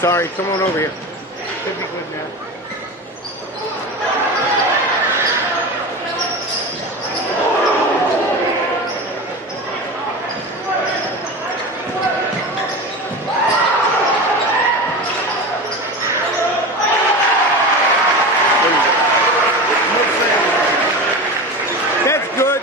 Sorry, come on over here. Should be good now. That's good.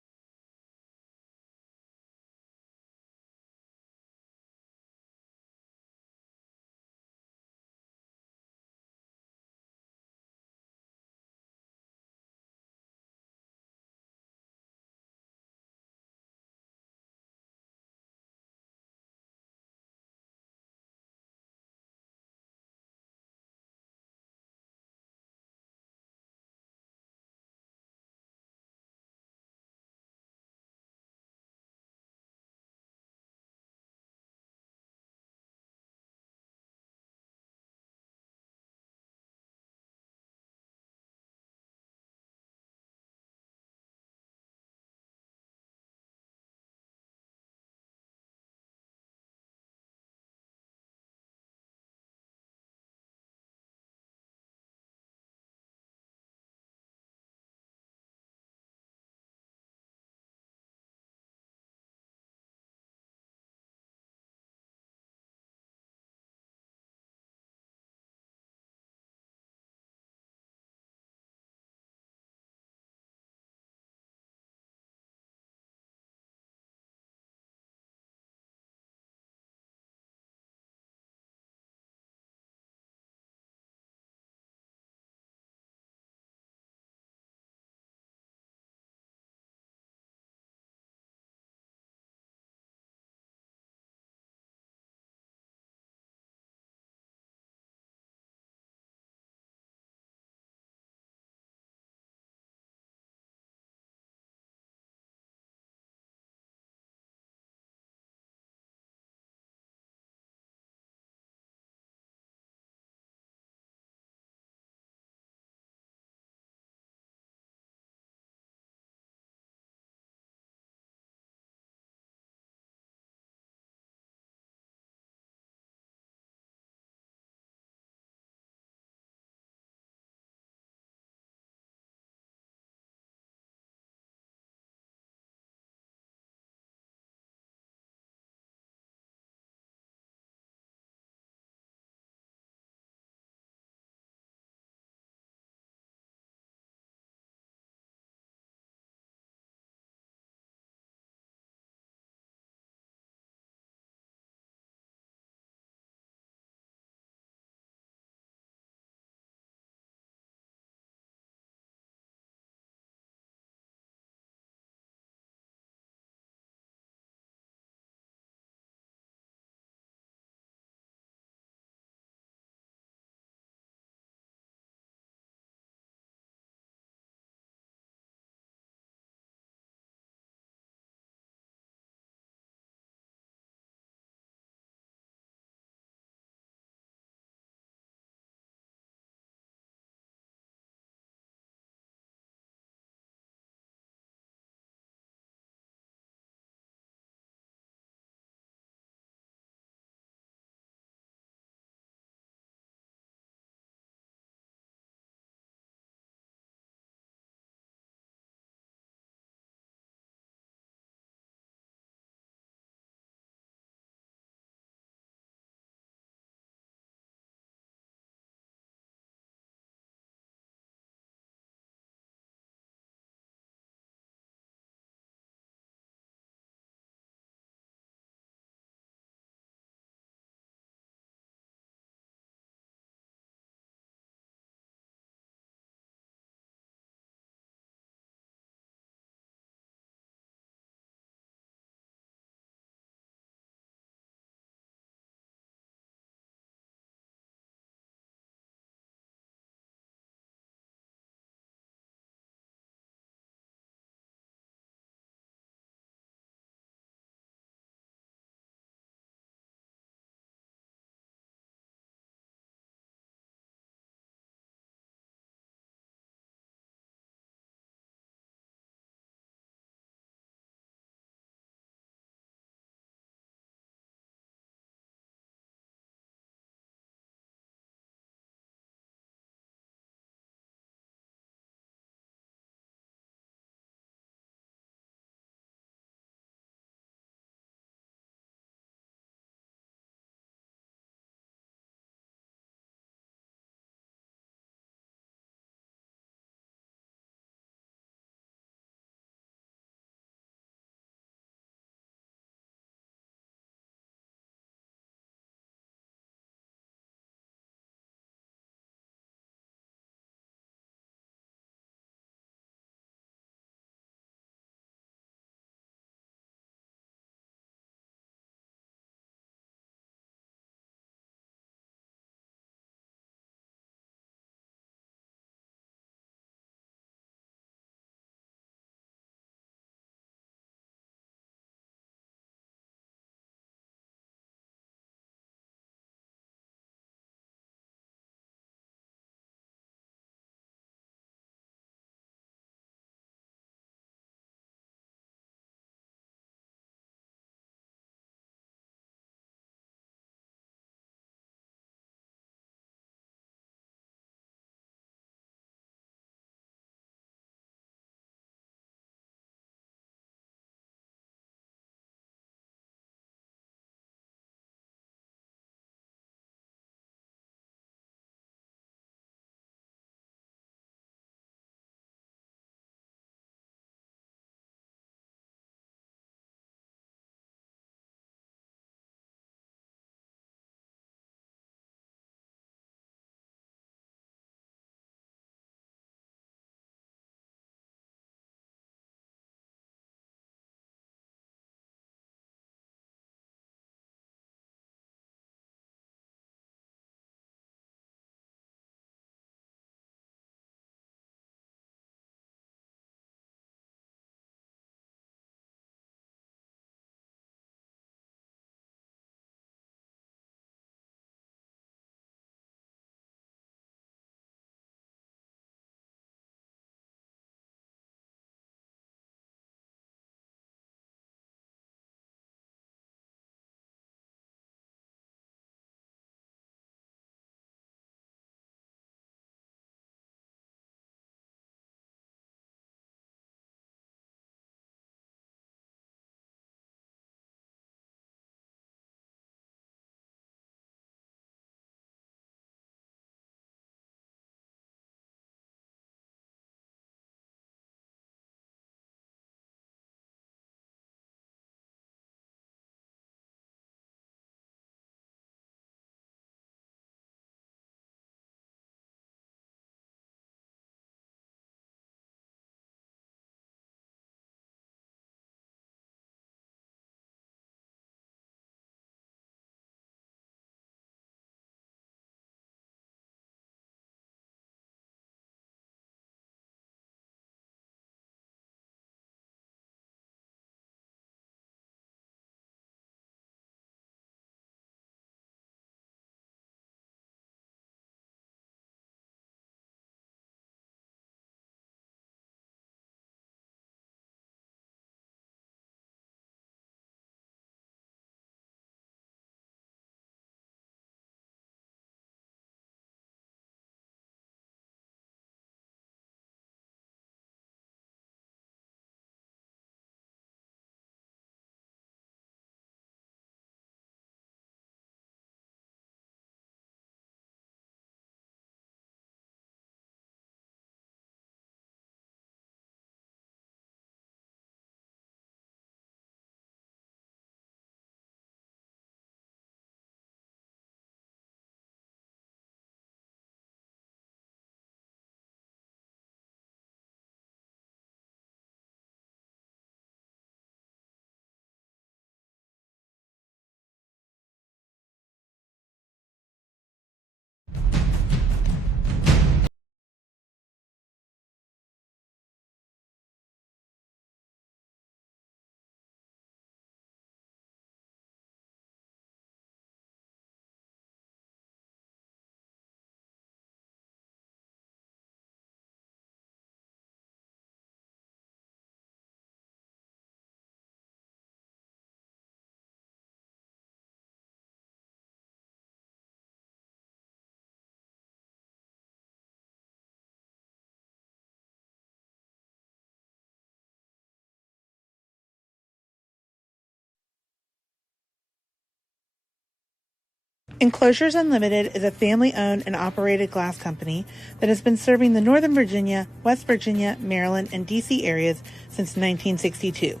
Enclosures Unlimited is a family-owned and operated glass company that has been serving the Northern Virginia, West Virginia, Maryland, and D.C. areas since 1962.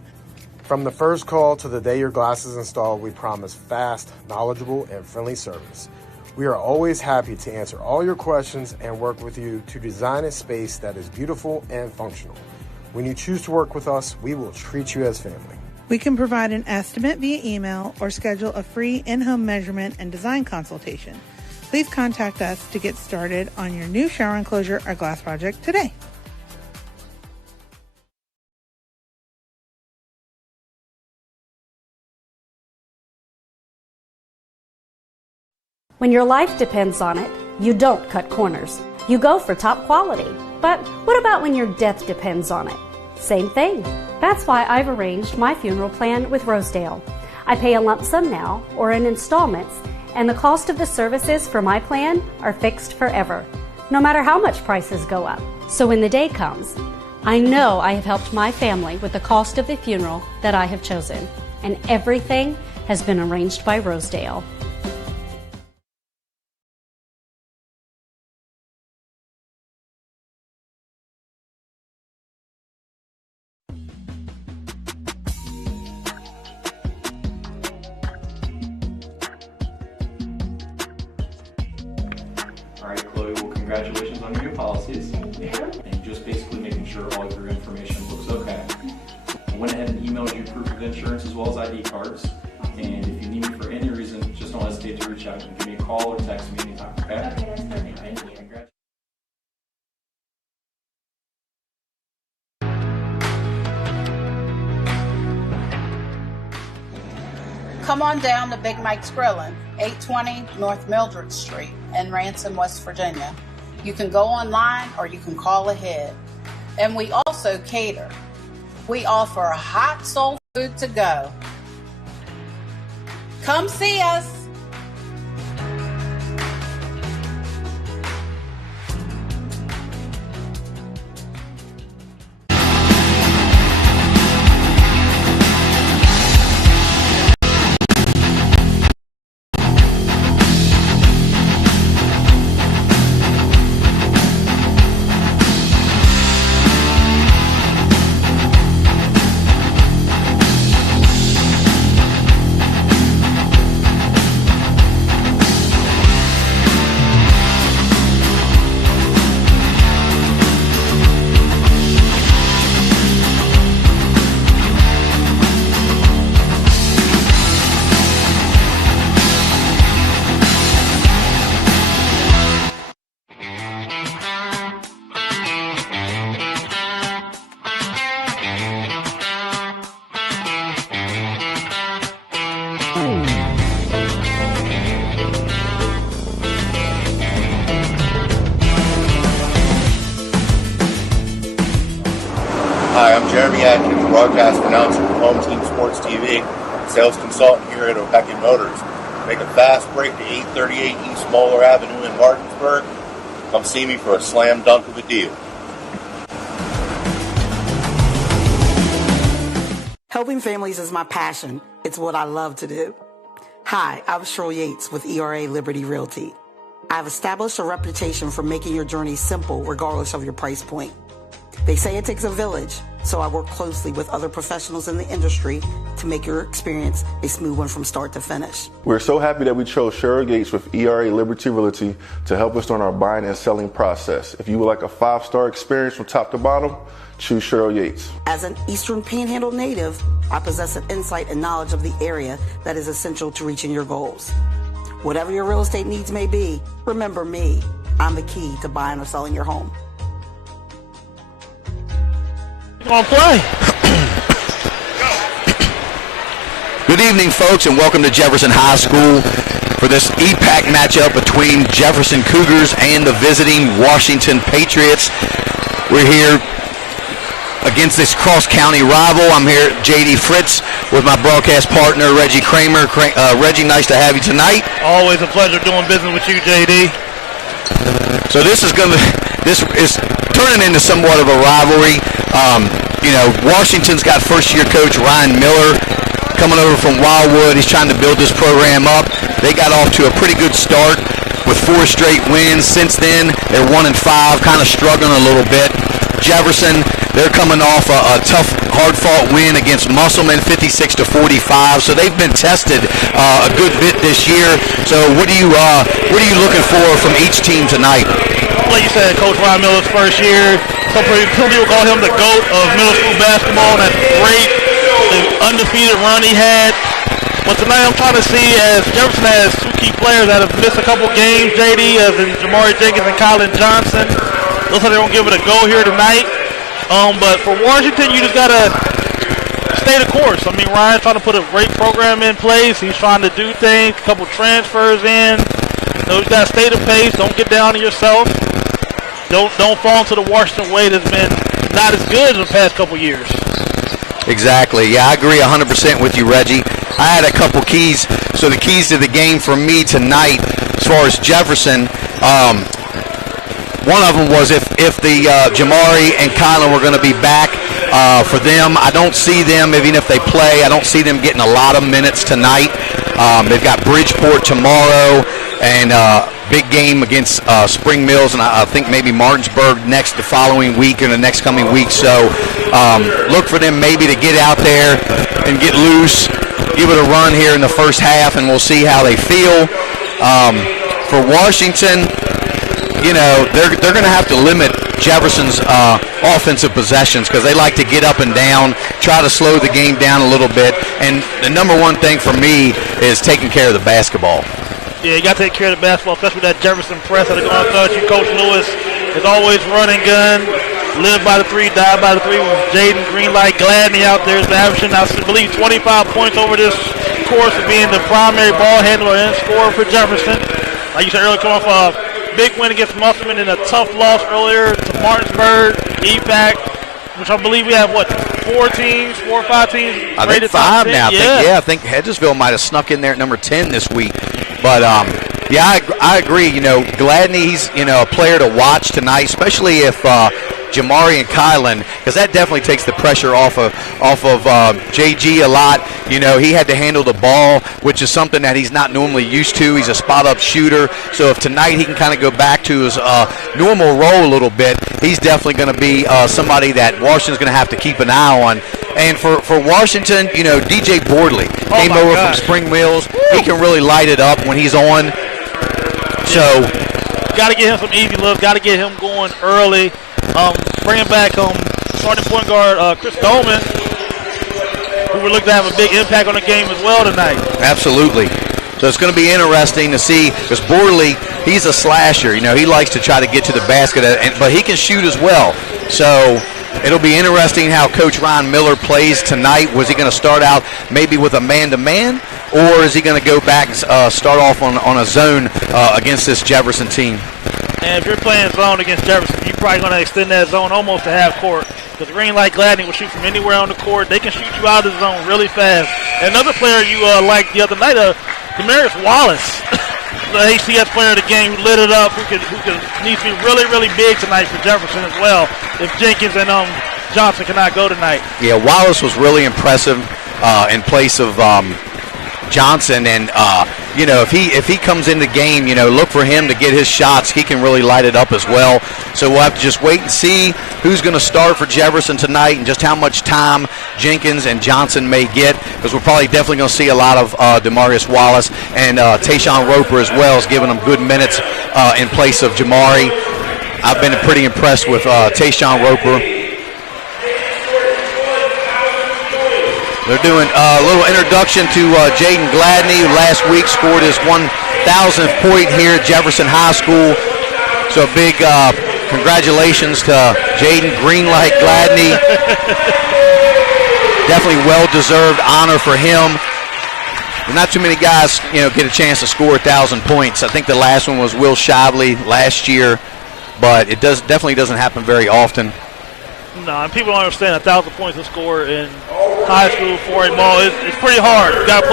From the first call to the day your glass is installed, we promise fast, knowledgeable, and friendly service. We are always happy to answer all your questions and work with you to design a space that is beautiful and functional. When you choose to work with us, we will treat you as family. We can provide an estimate via email or schedule a free in-home measurement and design consultation. Please contact us to get started on your new shower enclosure or glass project today. When your life depends on it, you don't cut corners. You go for top quality. But what about when your death depends on it? Same thing. That's why I've arranged my funeral plan with Rosedale. I pay a lump sum now or in installments, and the cost of the services for my plan are fixed forever, no matter how much prices go up. So when the day comes, I know I have helped my family with the cost of the funeral that I have chosen, and everything has been arranged by Rosedale. All right, Chloe, well, congratulations on your new policies. Thank you. And just basically making sure all of your information looks okay. I went ahead and emailed you proof of insurance as well as ID cards. And if you need me for any reason, just don't hesitate to reach out. You can give me a call or text me anytime, okay? Okay, that's perfect. Thank you. Congrats. Come on down to Big Mike's Grillin, 820 North Mildred Street in Ransom, West Virginia. You can go online or you can call ahead. And we also cater. We offer hot soul food to go. Come see us. Hi, I'm Jeremy Atkins, broadcast announcer with Home Team Sports TV, sales consultant here at Ekin Motors. Make a fast break to 838 East Moeller Avenue in Martinsburg. Come see me for a slam dunk of a deal. Helping families is my passion. It's what I love to do. Hi, I'm Cheryl Yates with ERA Liberty Realty. I've established a reputation for making your journey simple regardless of your price point. They say it takes a village, so I work closely with other professionals in the industry to make your experience a smooth one from start to finish. We're so happy that we chose Cheryl Yates with ERA Liberty Realty to help us on our buying and selling process. If you would like a 5-star experience from top to bottom, choose Cheryl Yates. As an Eastern Panhandle native, I possess an insight and knowledge of the area that is essential to reaching your goals. Whatever your real estate needs may be, remember me. I'm the key to buying or selling your home. On play. Good evening, folks, and welcome to Jefferson High School for this EPAC matchup between Jefferson Cougars and the visiting Washington Patriots. We're here against this cross-county rival. I'm here at JD Fritz with my broadcast partner, Reggie Kramer. Reggie, nice to have you tonight. Always a pleasure doing business with you, JD. So this is turning into somewhat of a rivalry. Washington's got first-year coach Ryan Miller coming over from Wildwood. He's trying to build this program up. They got off to a pretty good start with 4 straight wins. Since then, they're 1-5, kind of struggling a little bit. Jefferson, they're coming off a tough, hard-fought win against Musselman, 56-45. So they've been tested a good bit this year. So what are you looking for from each team tonight? Like you said, Coach Ron Miller's first year. Some people call him the GOAT of middle school basketball. That great, undefeated run he had. But tonight I'm trying to see, as Jefferson has 2 key players that have missed a couple games, JD, as in Jamari Jenkins and Colin Johnson. Looks like they're going to give it a go here tonight. But for Washington, you just got to stay the course. I mean, Ryan's trying to put a great program in place. He's trying to do things, a couple transfers in. You got to stay the pace. Don't get down on yourself. Don't fall into the Washington way that's been not as good in the past couple years. Exactly. Yeah, I agree 100% with you, Reggie. I had a couple keys. So the keys to the game for me tonight, as far as Jefferson, one of them was if the Jamari and Kylan were going to be back for them. I don't see them, even if they play, I don't see them getting a lot of minutes tonight. They've got Bridgeport tomorrow and big game against Spring Mills, and I think maybe Martinsburg the following week or the next coming week. So look for them maybe to get out there and get loose, give it a run here in the first half, and we'll see how they feel. For Washington, they're going to have to limit Jefferson's offensive possessions because they like to get up and down, try to slow the game down a little bit. And the number one thing for me is taking care of the basketball. Yeah, you got to take care of the basketball, especially that Jefferson press that they're going to touch you. Coach Lewis is always running gun, live by the 3, die by the 3 with Jaden Greenlight Gladney out there is averaging, I believe, 25 points over this course of being the primary ball handler and scorer for Jefferson. Like you said earlier, coming off a big win against Musselman and a tough loss earlier to Martinsburg, EPAC, which I believe we have, 4 or 5 teams? I think 5 now. I think Hedgesville might have snuck in there at number 10 this week. But, I agree. Gladney, he's, a player to watch tonight, especially if Jamari and Kylan, because that definitely takes the pressure off of JG a lot. He had to handle the ball, which is something that he's not normally used to. He's a spot-up shooter. So if tonight he can kind of go back to his normal role a little bit, he's definitely going to be somebody that Washington's going to have to keep an eye on. And for Washington, DJ Boardley came over from Spring Mills. He can really light it up when he's on. So got to get him some easy looks. Got to get him going early. Bringing back starting point guard Chris Dolman, who we're looking to have a big impact on the game as well tonight. Absolutely. So it's going to be interesting to see, because Boardley, he's a slasher. He likes to try to get to the basket, but he can shoot as well. So it'll be interesting how Coach Ron Miller plays tonight. Was he going to start out maybe with a man-to-man, or is he going to go back and start off on a zone against this Jefferson team? And if you're playing zone against Jefferson, you're probably going to extend that zone almost to half court, because Greenlight Gladney will shoot from anywhere on the court. They can shoot you out of the zone really fast. And another player you liked the other night, Demarius Wallace, the ACS player of the game, who lit it up, who needs to be really, really big tonight for Jefferson as well, if Jenkins and Johnson cannot go tonight. Yeah, Wallace was really impressive in place of Johnson, and if he comes in the game, look for him to get his shots. He can really light it up as well. So we'll have to just wait and see who's going to start for Jefferson tonight and just how much time Jenkins and Johnson may get, because we're probably definitely going to see a lot of Demarius Wallace, and Tayshawn Roper as well is giving them good minutes in place of Jamari. I've been pretty impressed with Tayshawn Roper. They're doing a little introduction to Jaden Gladney, who last week scored his 1,000th point here at Jefferson High School. So a big congratulations to Jaden Greenlight Gladney. Definitely well-deserved honor for him. Not too many guys, get a chance to score 1,000 points. I think the last one was Will Shively last year, but it definitely doesn't happen very often. No, and people don't understand 1,000 points to score in high school, 4A ball. It's pretty hard. You got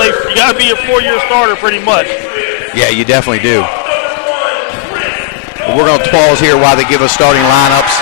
to be a 4-year starter pretty much. Yeah, you definitely do. But we're going to pause here while they give us starting lineups.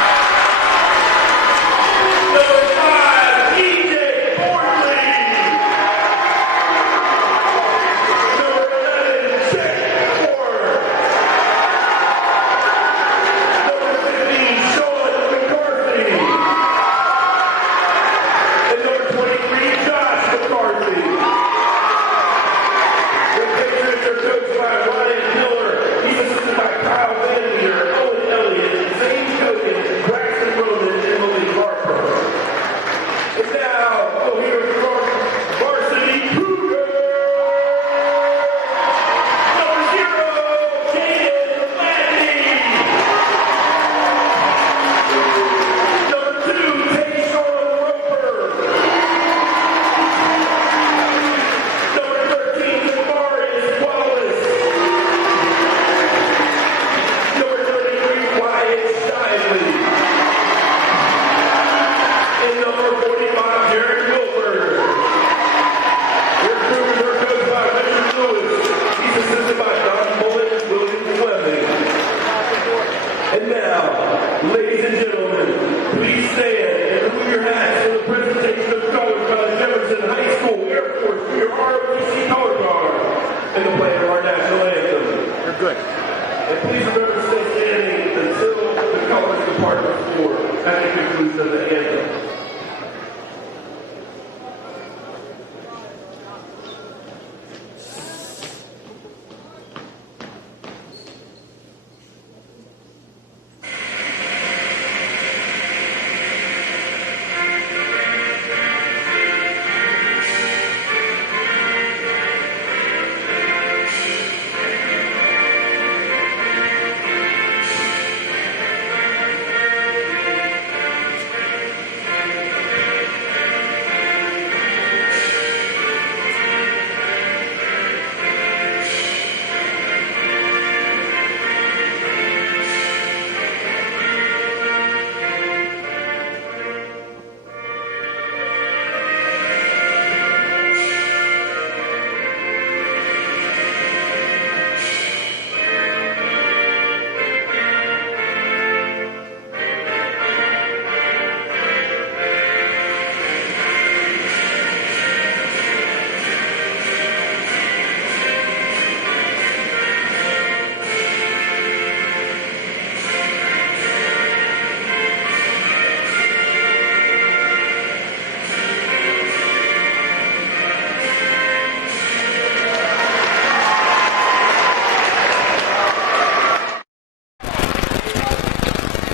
And now, ladies and gentlemen, please stand and remove your hats for the presentation of colors by the Jefferson High School Air Force for your ROTC color guard and the playing of our national anthem. You're good. And please remember to stay standing until the colors depart the floor at the conclusion of the anthem.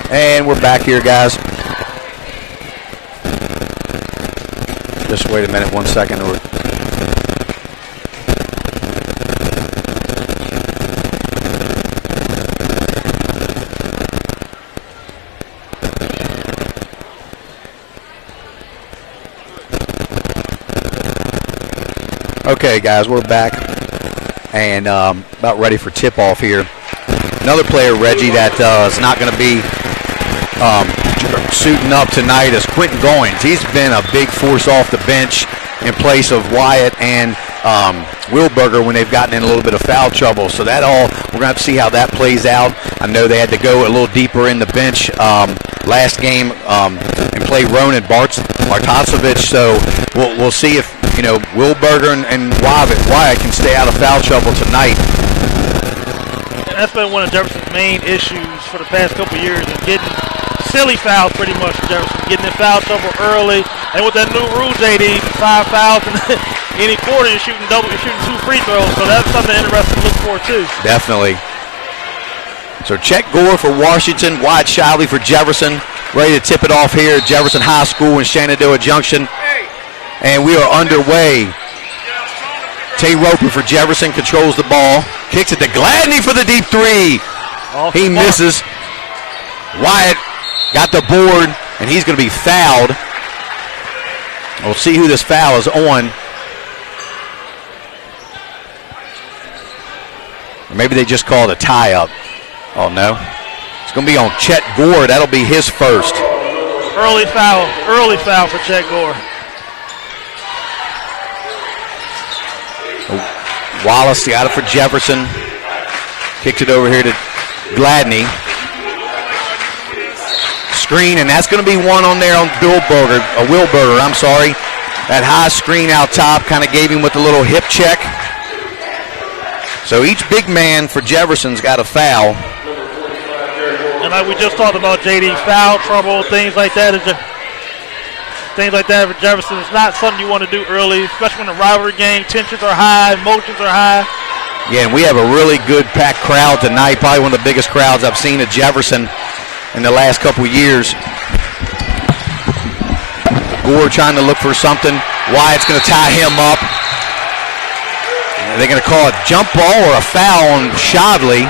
And we're back here, guys. Just wait a minute, 1 second. Okay, guys, we're back and about ready for tip-off here. Another player, Reggie, that is not going to be suiting up tonight is Quentin Goins. He's been a big force off the bench in place of Wyatt and Wilberger when they've gotten in a little bit of foul trouble. So that all, we're going to have to see how that plays out. I know they had to go a little deeper in the bench last game and play Ronan Bartosevich. So we'll see if, you know, Wilberger and Wyatt can stay out of foul trouble tonight. That's been one of Jefferson's main issues for the past couple of years, is getting silly fouls pretty much for Jefferson, getting in foul trouble early. And with that new rule, JD, 5 fouls in any quarter, you're shooting 2 free throws. So that's something interesting to look for too. Definitely. So Chet Gore for Washington, Wyatt Shiley for Jefferson. Ready to tip it off here at Jefferson High School in Shenandoah Junction. And we are underway. Tay Roper for Jefferson controls the ball. Kicks it to Gladney for the deep three. He misses. Wyatt got the board, and he's going to be fouled. We'll see who this foul is on. Maybe they just called a tie-up. Oh, no. It's going to be on Chet Gore. That'll be his first. Early foul for Chet Gore. Wallace got it for Jefferson. Kicks it over here to Gladney. Screen, and that's going to be one on there on Wilberger. That high screen out top kind of gave him with a little hip check. So each big man for Jefferson's got a foul. And like we just talked about, JD, foul trouble, things like that for Jefferson. It's not something you want to do early, especially when the rivalry game, tensions are high, emotions are high. Yeah, and we have a really good packed crowd tonight, probably one of the biggest crowds I've seen at Jefferson in the last couple years. Gore trying to look for something. Wyatt's going to tie him up. They're going to call a jump ball or a foul on Shadley.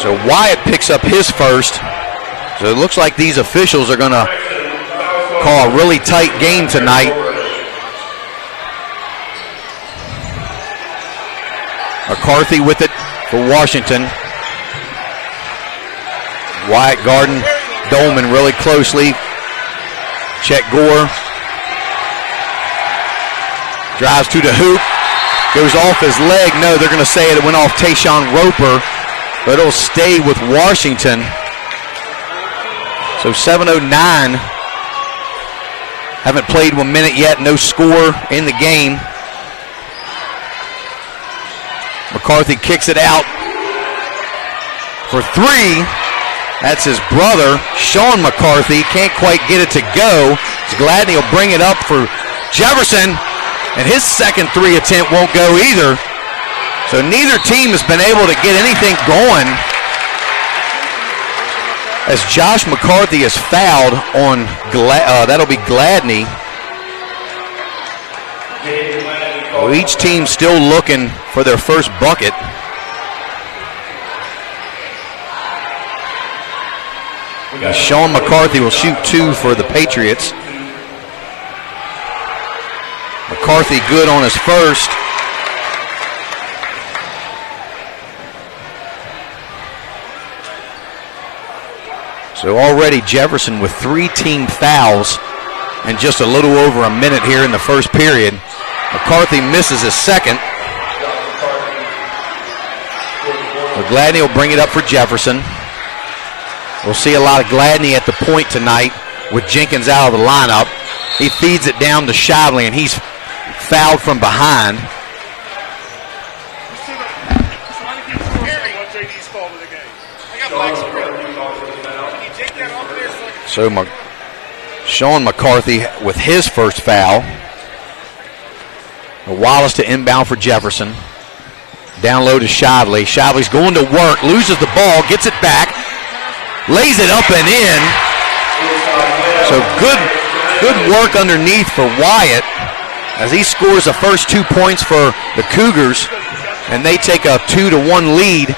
So Wyatt picks up his first. So it looks like these officials are going to call a really tight game tonight. McCarthy with it for Washington. Wyatt guarding Dolman really closely. Chet Gore. Drives to the hoop. Goes off his leg. No, they're going to say it went off Tayshawn Roper, but it'll stay with Washington. So 7:09. Haven't played 1 minute yet. No score in the game. McCarthy kicks it out for three. That's his brother, Sean McCarthy. Can't quite get it to go. Gladney will bring it up for Jefferson, and his second three attempt won't go either. So neither team has been able to get anything going, as Josh McCarthy is fouled on, that'll be Gladney. Well, each team still looking for their first bucket. Sean McCarthy will shoot two for the Patriots. McCarthy good on his first. So already Jefferson with 3 team fouls and just a little over a minute here in the first period. McCarthy misses his second. So Gladney will bring it up for Jefferson. We'll see a lot of Gladney at the point tonight with Jenkins out of the lineup. He feeds it down to Shively, and he's fouled from behind. So Sean McCarthy with his first foul. Wallace to inbound for Jefferson. Down low to Shively. Shively's going to work, loses the ball, gets it back, lays it up and in. So good work underneath for Wyatt as he scores the first 2 points for the Cougars, and they take a 2-1 lead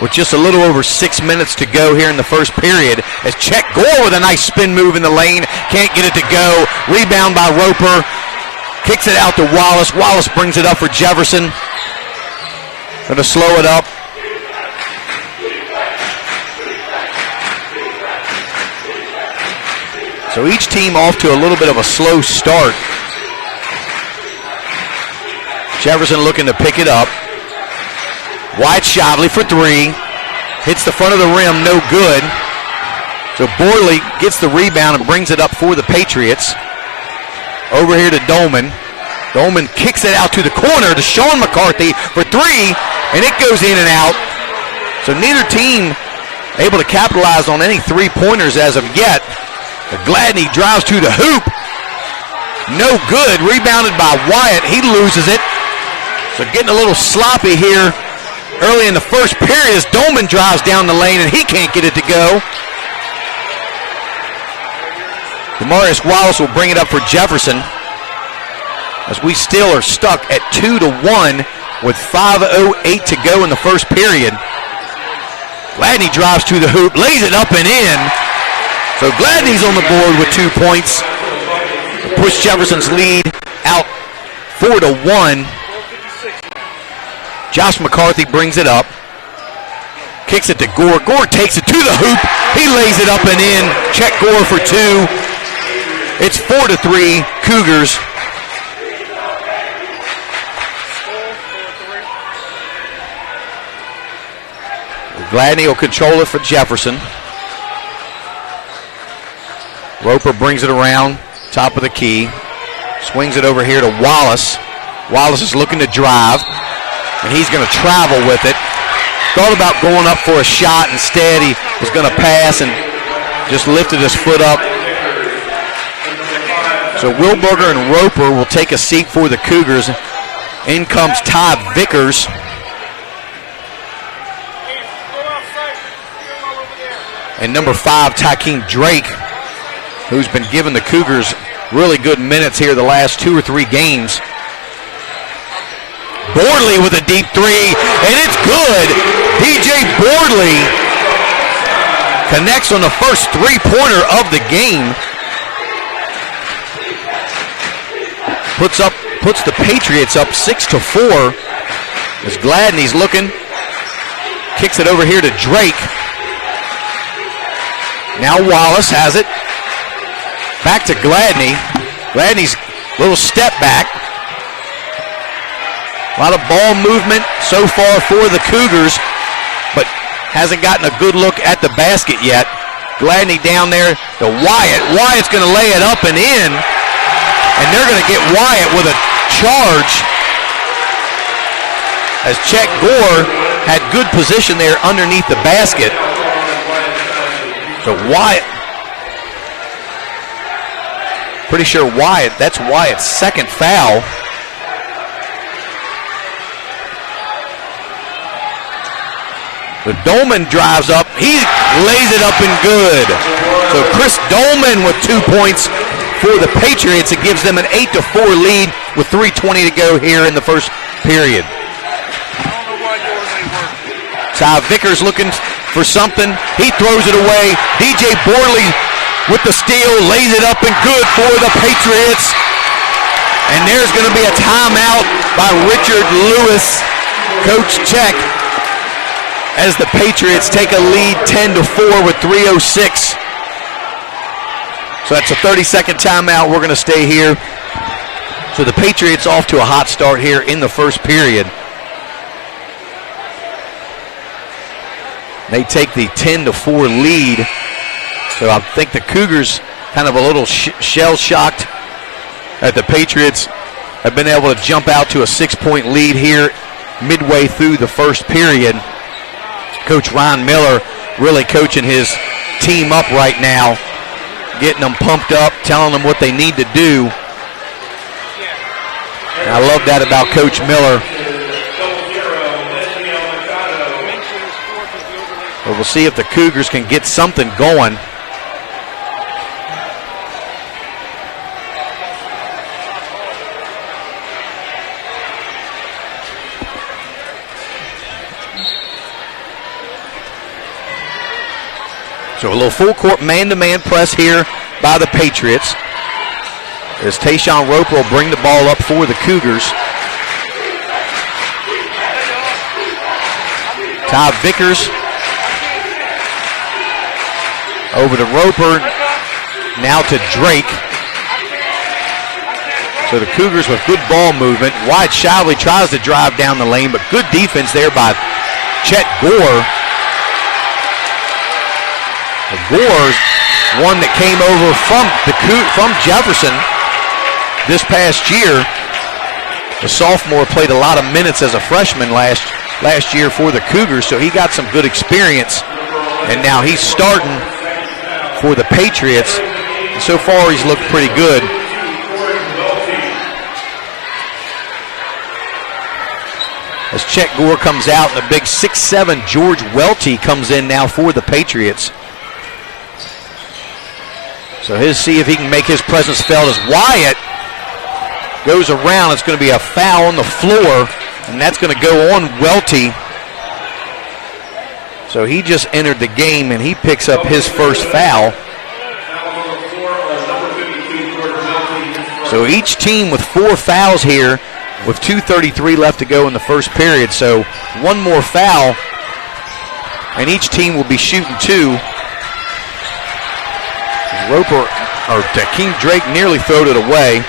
with just a little over 6 minutes to go here in the first period. As Chet Gore with a nice spin move in the lane, can't get it to go. Rebound by Roper, kicks it out to Wallace. Wallace brings it up for Jefferson. Going to slow it up. So each team off to a little bit of a slow start. Jefferson looking to pick it up. Wide Shively for three. Hits the front of the rim, no good. So Borley gets the rebound and brings it up for the Patriots. Over here to Dolman. Dolman kicks it out to the corner to Sean McCarthy for three, and it goes in and out. So neither team able to capitalize on any three-pointers as of yet. Gladney drives to the hoop. No good. Rebounded by Wyatt. He loses it. So getting a little sloppy here early in the first period as Dolman drives down the lane and he can't get it to go. Demarius Wallace will bring it up for Jefferson as we still are stuck at 2-1 with 5:08 to go in the first period. Gladney drives to the hoop, lays it up and in. So Gladney's on the board with 2 points. Push Jefferson's lead out 4-1. Josh McCarthy brings it up. Kicks it to Gore. Gore takes it to the hoop. He lays it up and in. Check Gore for two. It's 4-3 Cougars. Gladney will control it for Jefferson. Roper brings it around, top of the key. Swings it over here to Wallace. Wallace is looking to drive, and he's going to travel with it. Thought about going up for a shot. Instead, he was going to pass and just lifted his foot up. So Wilberger and Roper will take a seat for the Cougars. In comes Ty Vickers. And number 5, Tykeem Drake, who's been giving the Cougars really good minutes here the last 2 or 3 games. Bordley with a deep three, and it's good. DJ Bordley connects on the first three-pointer of the game. Puts the Patriots up 6-4. As Gladney's looking. Kicks it over here to Drake. Now Wallace has it. Back to Gladney. Gladney's little step back. A lot of ball movement so far for the Cougars, but hasn't gotten a good look at the basket yet. Gladney down there to Wyatt. Wyatt's going to lay it up and in, and they're going to get Wyatt with a charge as Chet Gore had good position there underneath the basket. So Wyatt, pretty sure Wyatt, that's Wyatt's second foul. The Dolman drives up. He lays it up and good. So Chris Dolman with 2 points for the Patriots. It gives them an 8-4 lead with 3:20 to go here in the first period. Ty Vickers looking for something. He throws it away. DJ Borley with the steal, lays it up and good for the Patriots. And there's going to be a timeout by Richard Lewis. Coach Check, as the Patriots take a lead 10-4 with 3:06. So that's a 30-second timeout. We're going to stay here. So the Patriots off to a hot start here in the first period. They take the 10-4 lead. So I think the Cougars kind of a little shell-shocked that the Patriots have been able to jump out to a 6-point lead here midway through the first period. Coach Ron Miller really coaching his team up right now, getting them pumped up, telling them what they need to do. And I love that about Coach Miller. But we'll see if the Cougars can get something going. So a little full court man-to-man press here by the Patriots, as Tayshawn Roper will bring the ball up for the Cougars. Ty Vickers over to Roper, now to Drake. So the Cougars with good ball movement. Wyatt Shively tries to drive down the lane, but good defense there by Chet Gore. Gore's one that came over from Jefferson this past year. The sophomore played a lot of minutes as a freshman last year for the Cougars, so he got some good experience. And now he's starting for the Patriots. And so far, he's looked pretty good. As Chet Gore comes out, and the big 6'7" George Welty comes in now for the Patriots. So he'll see if he can make his presence felt as Wyatt goes around. It's going to be a foul on the floor, and that's going to go on Welty. So he just entered the game, and he picks up his first foul. So each team with 4 fouls here with 2:33 left to go in the first period. So one more foul, and each team will be shooting 2. Roper, or King Drake nearly throwed it away.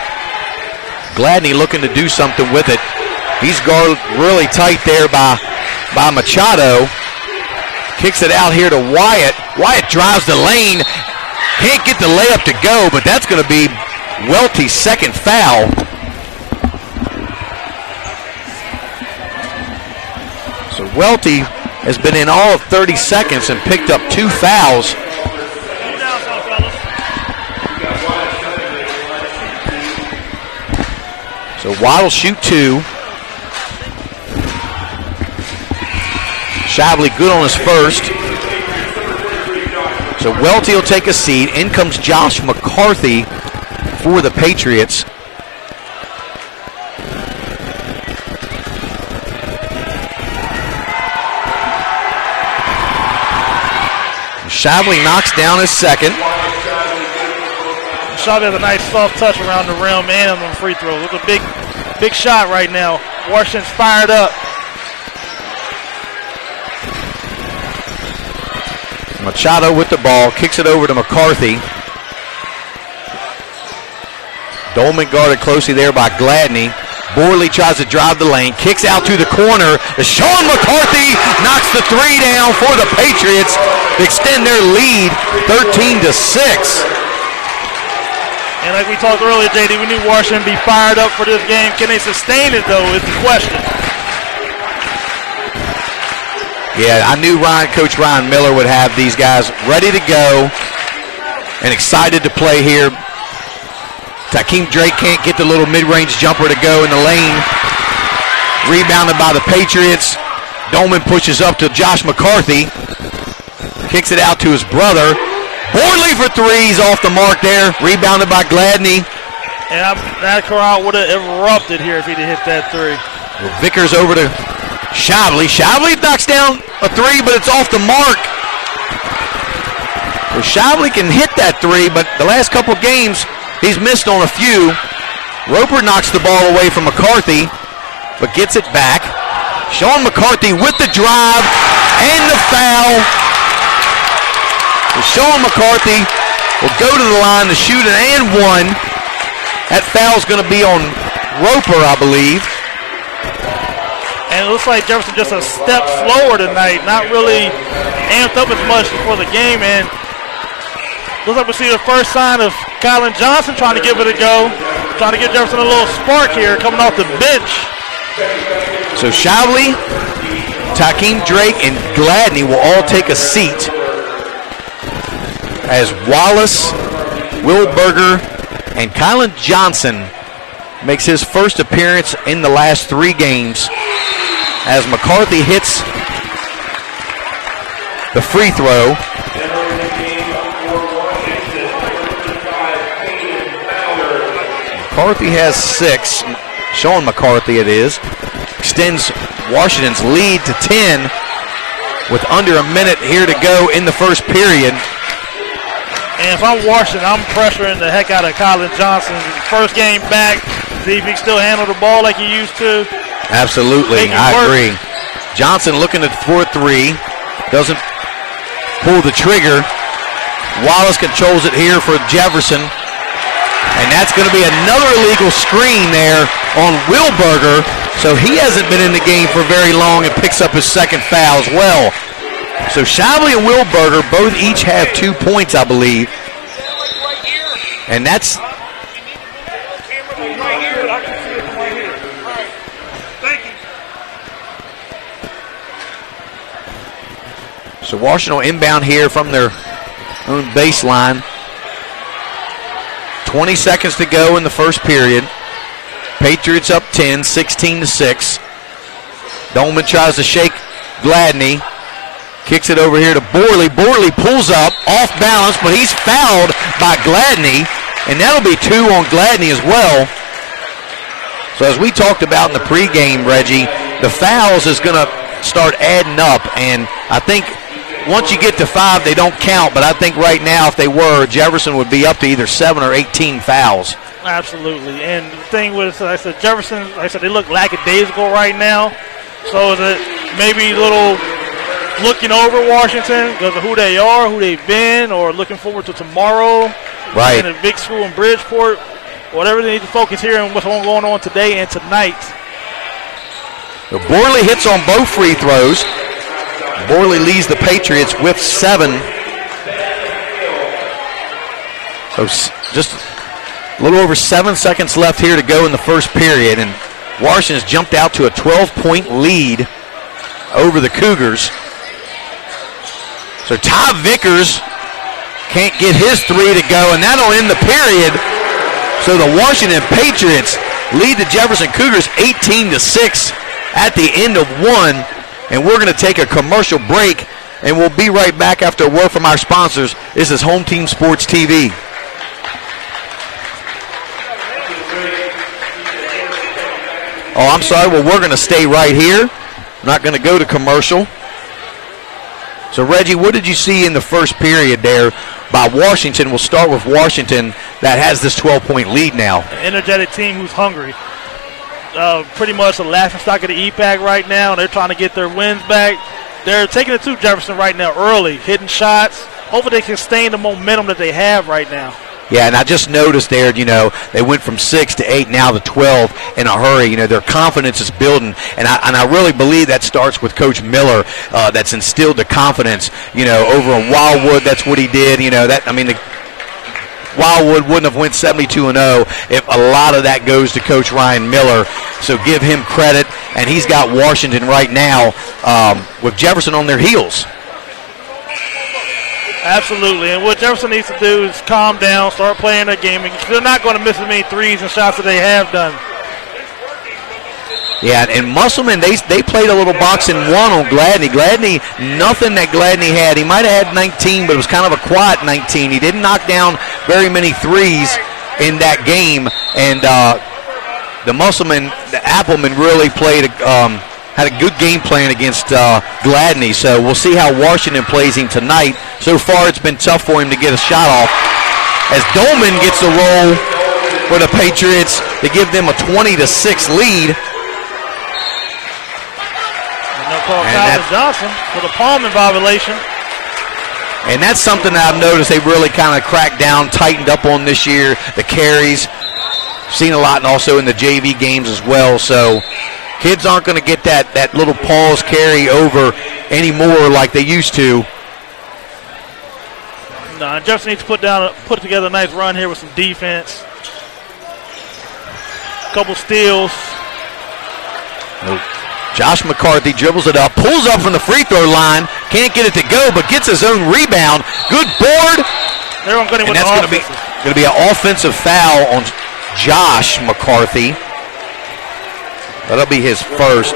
Gladney looking to do something with it. He's guarded really tight there by Machado. Kicks it out here to Wyatt. Wyatt drives the lane. Can't get the layup to go, but that's going to be Welty's second foul. So Welty has been in all of 30 seconds and picked up 2 fouls. So Watt will shoot 2. Shively good on his first. So Welty will take a seat. In comes Josh McCarthy for the Patriots. Shively knocks down his second. Shively has a nice soft touch around the rim and on the free throw. Look, a big shot right now. Washington's fired up. Machado with the ball, kicks it over to McCarthy. Dolman guarded closely there by Gladney. Borley tries to drive the lane, kicks out to the corner. Sean McCarthy knocks the three down for the Patriots to extend their lead 13-6. And like we talked earlier, JD, we knew Washington be fired up for this game. Can they sustain it, though, is the question. Yeah, I knew Coach Ryan Miller would have these guys ready to go and excited to play here. Takeem Drake can't get the little mid-range jumper to go in the lane. Rebounded by the Patriots. Dolman pushes up to Josh McCarthy. Kicks it out to his brother. Borley for threes off the mark there. Rebounded by Gladney. And that crowd would have erupted here if he'd have hit that three. Well, Vickers over to Shavely. Shavely knocks down a three, but it's off the mark. Well, Shavely can hit that three, but the last couple games, he's missed on a few. Roper knocks the ball away from McCarthy, but gets it back. Sean McCarthy with the drive and the foul. So Sean McCarthy will go to the line to shoot an and one. That foul's going to be on Roper, I believe. And it looks like Jefferson just a step slower tonight, not really amped up as much for the game. And looks like we see the first sign of Kylan Johnson trying to give it a go, trying to give Jefferson a little spark here, coming off the bench. So Shavely, Takeem Drake, and Gladney will all take a seat as Wallace, Wilberger, and Kylan Johnson makes his first appearance in the last 3 games as McCarthy hits the free throw. McCarthy has 6. Sean McCarthy it is. Extends Washington's lead to 10 with under a minute here to go in the first period. And if I'm Washington, I'm pressuring the heck out of Kylan Johnson. First game back, see if he can still handle the ball like he used to. Absolutely, I agree. Johnson looking for 3. Doesn't pull the trigger. Wallace controls it here for Jefferson. And that's going to be another illegal screen there on Wilberger. So he hasn't been in the game for very long and picks up his second foul as well. So Shavely and Wilberger both each have 2 points, I believe. And that's... So Washington will inbound here from their own baseline. 20 seconds to go in the first period. Patriots up 10, 16-6. Dolman tries to shake Gladney. Kicks it over here to Borley. Borley pulls up, off balance, but he's fouled by Gladney. And that'll be 2 on Gladney as well. So as we talked about in the pregame, Reggie, the fouls is going to start adding up. And I think once you get to 5, they don't count. But I think right now, if they were, Jefferson would be up to either 7 or 18 fouls. Absolutely. And the thing with, like I said, Jefferson, like I said, they look lackadaisical right now. So that maybe a little looking over Washington because of who they are, who they've been, or looking forward to tomorrow. Right. In a big school in Bridgeport. Whatever they need to focus here on what's going on today and tonight. So Borley hits on both free throws. Borley leads the Patriots with 7. So just a little over 7 seconds left here to go in the first period. And Washington's jumped out to a 12-point lead over the Cougars. So Ty Vickers can't get his 3 to go, and that'll end the period. So the Washington Patriots lead the Jefferson Cougars 18-6 at the end of 1. And we're going to take a commercial break, and we'll be right back after a word from our sponsors. This is Home Team Sports TV. Oh, I'm sorry. Well, we're going to stay right here. Not going to go to commercial. So, Reggie, what did you see in the first period there by Washington? We'll start with Washington that has this 12-point lead now. An energetic team who's hungry. Pretty much a laughingstock of the EPAC right now. They're trying to get their wins back. They're taking it to Jefferson right now early, hitting shots. Hopefully they can sustain the momentum that they have right now. Yeah, and I just noticed there, they went from 6 to 8, now to 12 in a hurry. Their confidence is building, and I really believe that starts with Coach Miller. That's instilled the confidence. Over in Wildwood, that's what he did. Wildwood wouldn't have went 72-0 if a lot of that goes to Coach Ryan Miller. So give him credit, and he's got Washington right now with Jefferson on their heels. Absolutely, and what Jefferson needs to do is calm down, start playing their game. They're not going to miss as many threes and shots that they have done. Yeah, and Musselman, they played a little boxing one on Gladney. Gladney, nothing that Gladney had. He might have had 19, but it was kind of a quiet 19. He didn't knock down very many threes in that game, and the Musselman, the Appleman really played had a good game plan against Gladney. So we'll see how Washington plays him tonight. So far, it's been tough for him to get a shot off. As Dolman gets the roll for the Patriots to give them a 20-6 lead. No call Calvin Johnson for the Palmer violation. And that's something that I've noticed they really kind of cracked down, tightened up on this year. The carries, seen a lot, and also in the JV games as well. So kids aren't going to get that little pause carry over anymore like they used to. No, Jefferson needs to put together a nice run here with some defense. Couple steals. Nope. Josh McCarthy dribbles it up, pulls up from the free throw line, can't get it to go, but gets his own rebound. Good board. They're going to and that's going to be an offensive foul on Josh McCarthy. That'll be his first.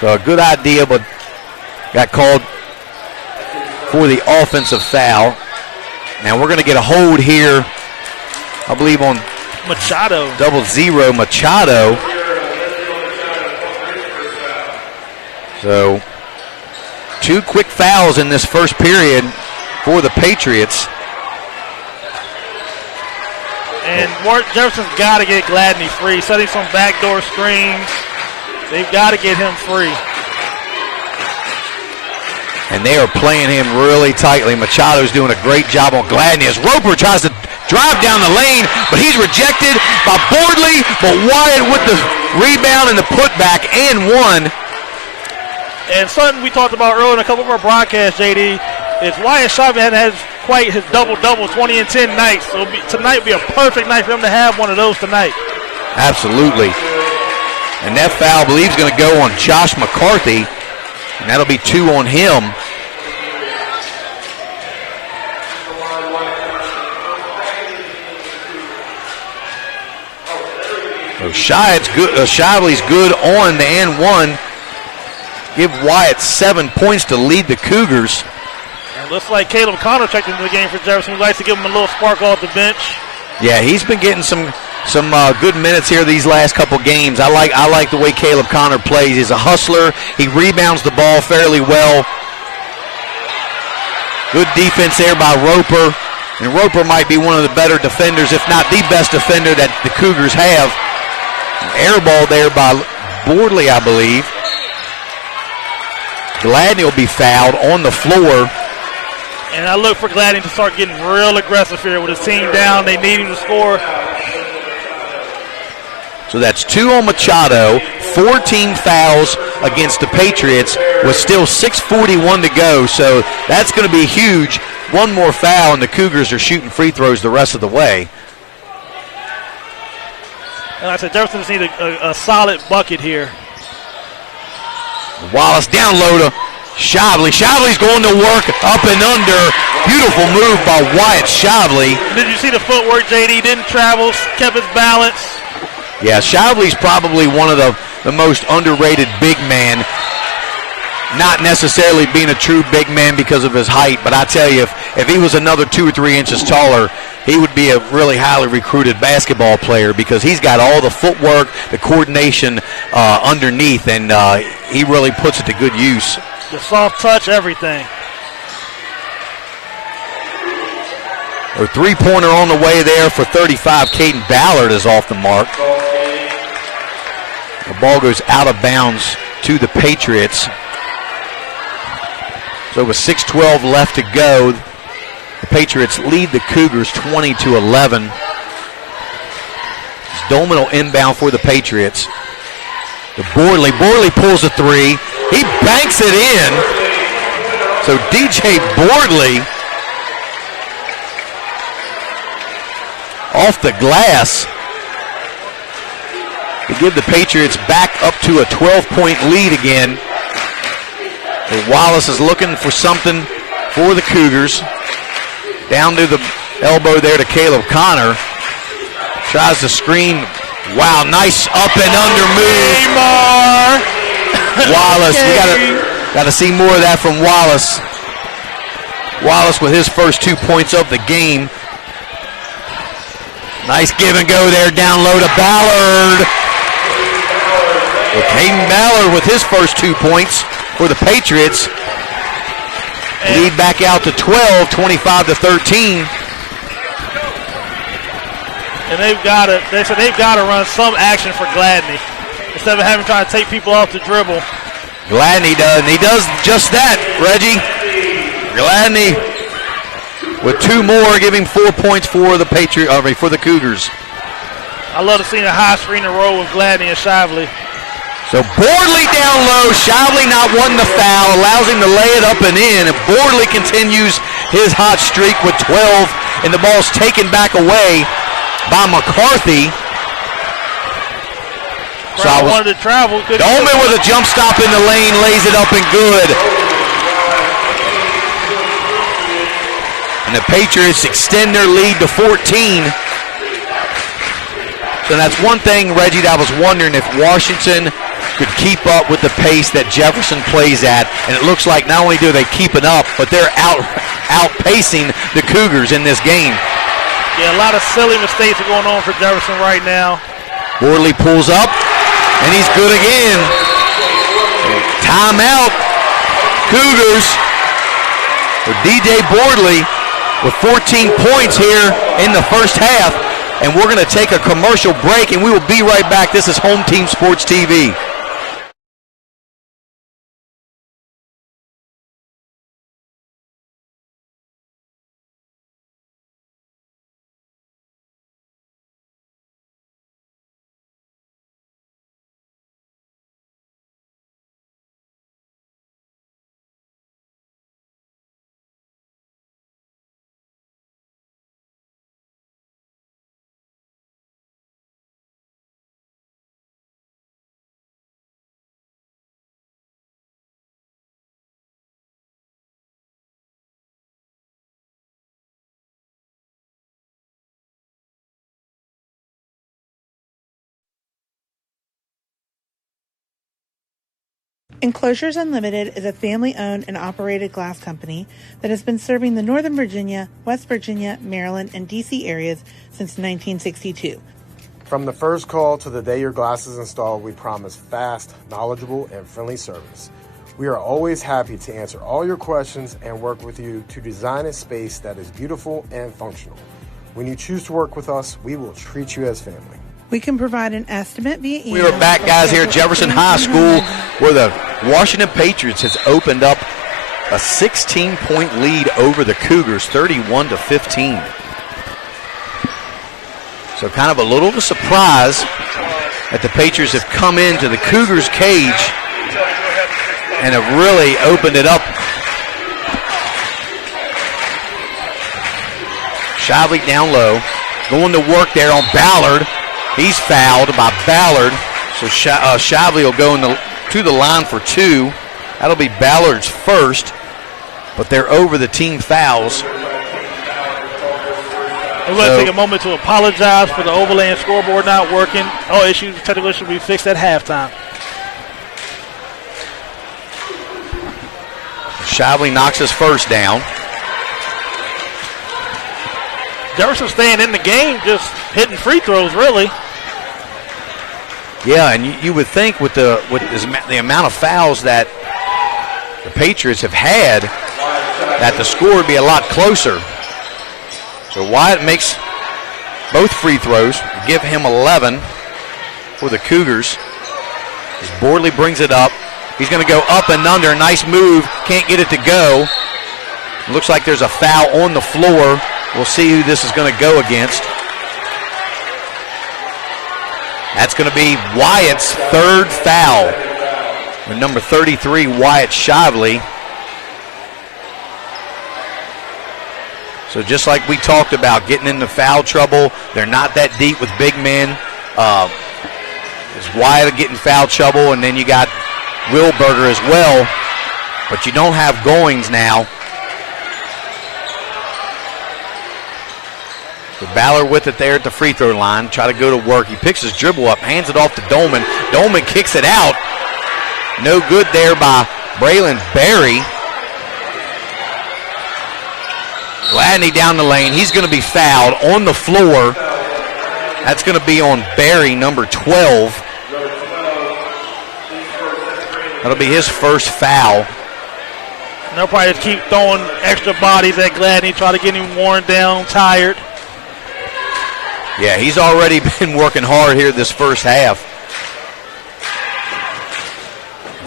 So a good idea, but got called for the offensive foul. Now we're going to get a hold here, I believe, on Machado. 00 Machado. So 2 quick fouls in this first period for the Patriots. And Jefferson's got to get Gladney free, setting some backdoor screens. They've got to get him free. And they are playing him really tightly. Machado's doing a great job on Gladney as Roper tries to drive down the lane, but he's rejected by Bordley, but Wyatt with the rebound and the putback and one. And something we talked about earlier in a couple of our broadcasts, JD, is Wyatt Sharp hadn't had quite his double-double 20 and 10 nights. So tonight will be a perfect night for him to have one of those tonight. Absolutely. And that foul, I believe, is going to go on Josh McCarthy, and that'll be 2 on him. So Shively's good on the and one. Give Wyatt 7 points to lead the Cougars. And looks like Caleb Connor checked into the game for Jefferson. We'd like to give him a little sparkle off the bench. Yeah, he's been getting some good minutes here these last couple games. I like the way Caleb Connor plays. He's a hustler. He rebounds the ball fairly well. Good defense there by Roper. And Roper might be one of the better defenders, if not the best defender that the Cougars have. Air ball there by Bordley, I believe. Gladney will be fouled on the floor. And I look for Gladney to start getting real aggressive here with his team down. They need him to score. So that's 2 on Machado, 14 fouls against the Patriots with still 6:41 to go. So that's going to be huge. One more foul, and the Cougars are shooting free throws the rest of the way. And like I said, Jefferson just needs a solid bucket here. Wallace down low to Shively. Shively's going to work up and under. Beautiful move by Wyatt Shively. Did you see the footwork, JD? Didn't travel, kept his balance. Yeah, Shively's probably one of the most underrated big man. Not necessarily being a true big man because of his height, but I tell you, if he was another 2 or 3 inches taller, he would be a really highly recruited basketball player because he's got all the footwork, the coordination underneath, and he really puts it to good use. The soft touch, everything. A 3-pointer on the way there for 35. Caden Ballard is off the mark. The ball goes out of bounds to the Patriots. So with 6:12 left to go, The Patriots lead the Cougars 20-11. Dolman will inbound for the Patriots. The Boardley pulls a three. He banks it in. So DJ Boardley off the glass to give the Patriots back up to a 12-point lead again. And Wallace is looking for something for the Cougars. Down to the elbow there to Caleb Connor. Tries to screen. Wow, nice up and under move. Wallace, we got to see more of that from Wallace. Wallace with his first 2 points of the game. Nice give and go there down low to Ballard. Well, Caden Ballard with his first 2 points for the Patriots. Lead back out to 12, 25-13. And they said they've got to run some action for Gladney instead of having trying to take people off the dribble. Gladney does, and he does just that, Reggie. Gladney with 2 more, giving 4 points for the for the Cougars. I love to see a high screen and roll with Gladney and Shively. So Boardley down low, Shively not wanting the foul, allows him to lay it up and in. And Boardley continues his hot streak with 12, and the ball's taken back away by McCarthy. So wanted to travel. Dolman with a jump stop in the lane, lays it up and good. And the Patriots extend their lead to 14. So that's one thing, Reggie, that I was wondering if Washington could keep up with the pace that Jefferson plays at. And it looks like not only do they keep it up, but they're outpacing the Cougars in this game. Yeah, a lot of silly mistakes are going on for Jefferson right now. Boardley pulls up, and he's good again. Timeout. Cougars with DJ Boardley with 14 points here in the first half. And we're going to take a commercial break, and we will be right back. This is Home Team Sports TV. Enclosures Unlimited is a family-owned and operated glass company that has been serving the Northern Virginia, West Virginia, Maryland, and D.C. areas since 1962. From the first call to the day your glass is installed, we promise fast, knowledgeable, and friendly service. We are always happy to answer all your questions and work with you to design a space that is beautiful and functional. When you choose to work with us, we will treat you as family. We can provide an estimate via email. We are back, guys, here at Jefferson High School, where the Washington Patriots has opened up a 16-point lead over the Cougars, 31-15. So kind of a little of a surprise that the Patriots have come into the Cougars' cage and have really opened it up. Shively down low, going to work there on Ballard. He's fouled by Ballard, so Shively will go to the line for 2. That'll be Ballard's first, but they're over the team fouls. We're going to take a moment to apologize for the overlay and scoreboard not working. All issues, technical issues will be fixed at halftime. Shively knocks his first down. Jefferson staying in the game, just hitting free throws, really. Yeah, and you would think with the amount of fouls that the Patriots have had, that the score would be a lot closer. So Wyatt makes both free throws, give him 11 for the Cougars. As Boardley brings it up, he's going to go up and under. Nice move, can't get it to go. Looks like there's a foul on the floor. We'll see who this is going to go against. That's going to be Wyatt's third foul. With number 33, Wyatt Shively. So just like we talked about, getting into foul trouble, they're not that deep with big men. There's Wyatt getting foul trouble, and then you got Wilberger as well. But you don't have Goings now. So Ballard with it there at the free throw line. Try to go to work. He picks his dribble up, hands it off to Dolman. Dolman kicks it out. No good there by Braylon Berry. Gladney down the lane. He's going to be fouled on the floor. That's going to be on Berry, number 12. That'll be his first foul. And they'll probably just keep throwing extra bodies at Gladney, try to get him worn down, tired. Yeah, he's already been working hard here this first half.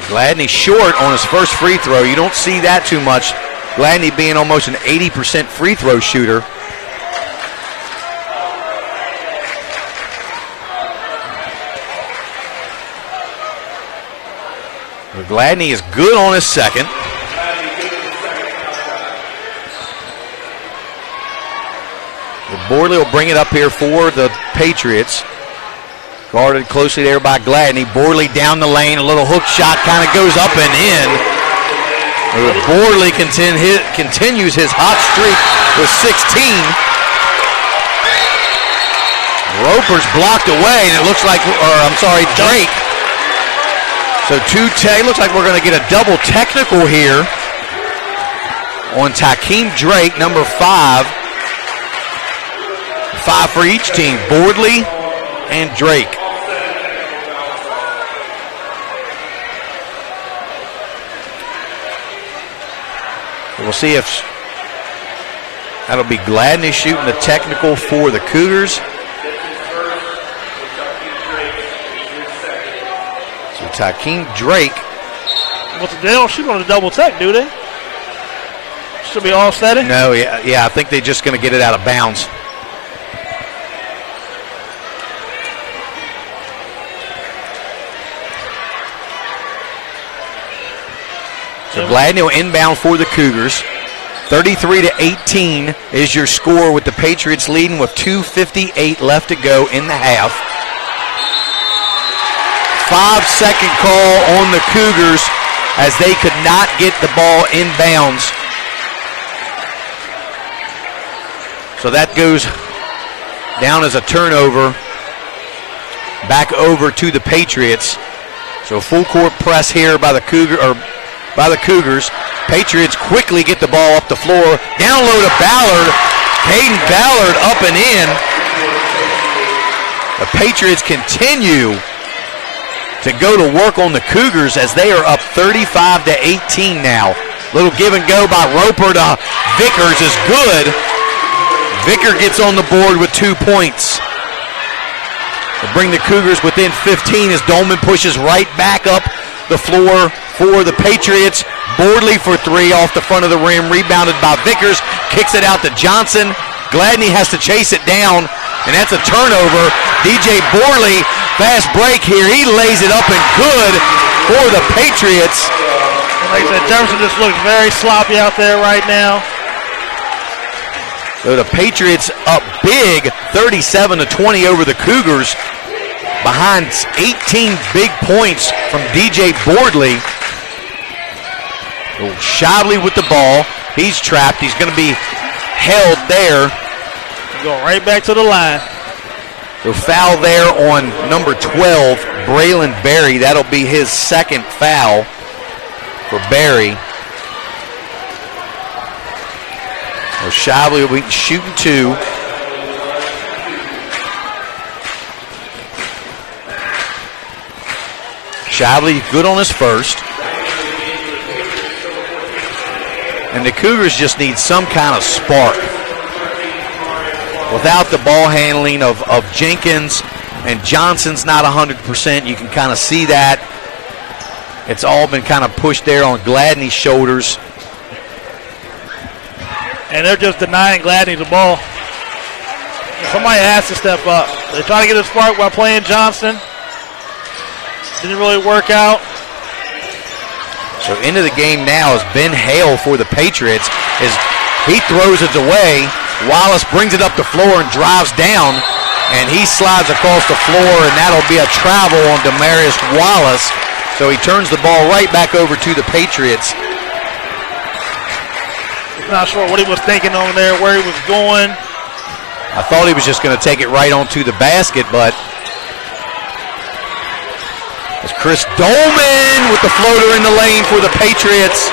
Gladney short on his first free throw. You don't see that too much. Gladney being almost an 80% free throw shooter. Gladney is good on his second. Borley will bring it up here for the Patriots. Guarded closely there by Gladney. Borley down the lane. A little hook shot kind of goes up and in. Borley continues his hot streak with 16. Roper's blocked away, and it looks like, Drake. So looks like we're going to get a double technical here on Takeem Drake, number 5. 5 for each team, Bordley and Drake. We'll see if that'll be Gladney shooting the technical for the Cougars. So Takeem Drake. Well, they don't shoot on a double tech, do they? Should be all steady? No, yeah, I think they're just going to get it out of bounds. So Gladney will inbound for the Cougars. 33-18 is your score, with the Patriots leading with 2:58 left to go in the half. 5-second call on the Cougars as they could not get the ball inbounds. So that goes down as a turnover back over to the Patriots. So full court press here by the Cougars. Patriots quickly get the ball up the floor. Down low to Ballard. Caden Ballard up and in. The Patriots continue to go to work on the Cougars as they are up 35-18 now. Little give and go by Roper to Vickers is good. Vicker gets on the board with 2 points. To bring the Cougars within 15 as Dolman pushes right back up the floor for the Patriots. Bordley for 3 off the front of the rim, rebounded by Vickers, kicks it out to Johnson. Gladney has to chase it down, and that's a turnover. DJ Borley, fast break here. He lays it up and good for the Patriots. Like I said, Jefferson just looks very sloppy out there right now. So the Patriots up big, 37-20 over the Cougars, behind 18 big points from DJ Bordley. Shively with the ball. He's trapped. He's going to be held there. Going right back to the line. So foul there on number 12, Braylon Berry. That'll be his second foul for Berry. So Shively will be shooting 2. Shively good on his first. And the Cougars just need some kind of spark. Without the ball handling of Jenkins, and Johnson's not 100%, you can kind of see that. It's all been kind of pushed there on Gladney's shoulders. and they're just denying Gladney the ball. Somebody has to step up. They're trying to get a spark while playing Johnson. Didn't really work out. So into the game now is Ben Hale for the Patriots as he throws it away. Wallace brings it up the floor and drives down, and he slides across the floor, and that'll be a travel on Demarius Wallace. So he turns the ball right back over to the Patriots. Not sure what he was thinking on there, where he was going. I thought he was just going to take it right onto the basket, but it's Chris Dolman with the floater in the lane for the Patriots.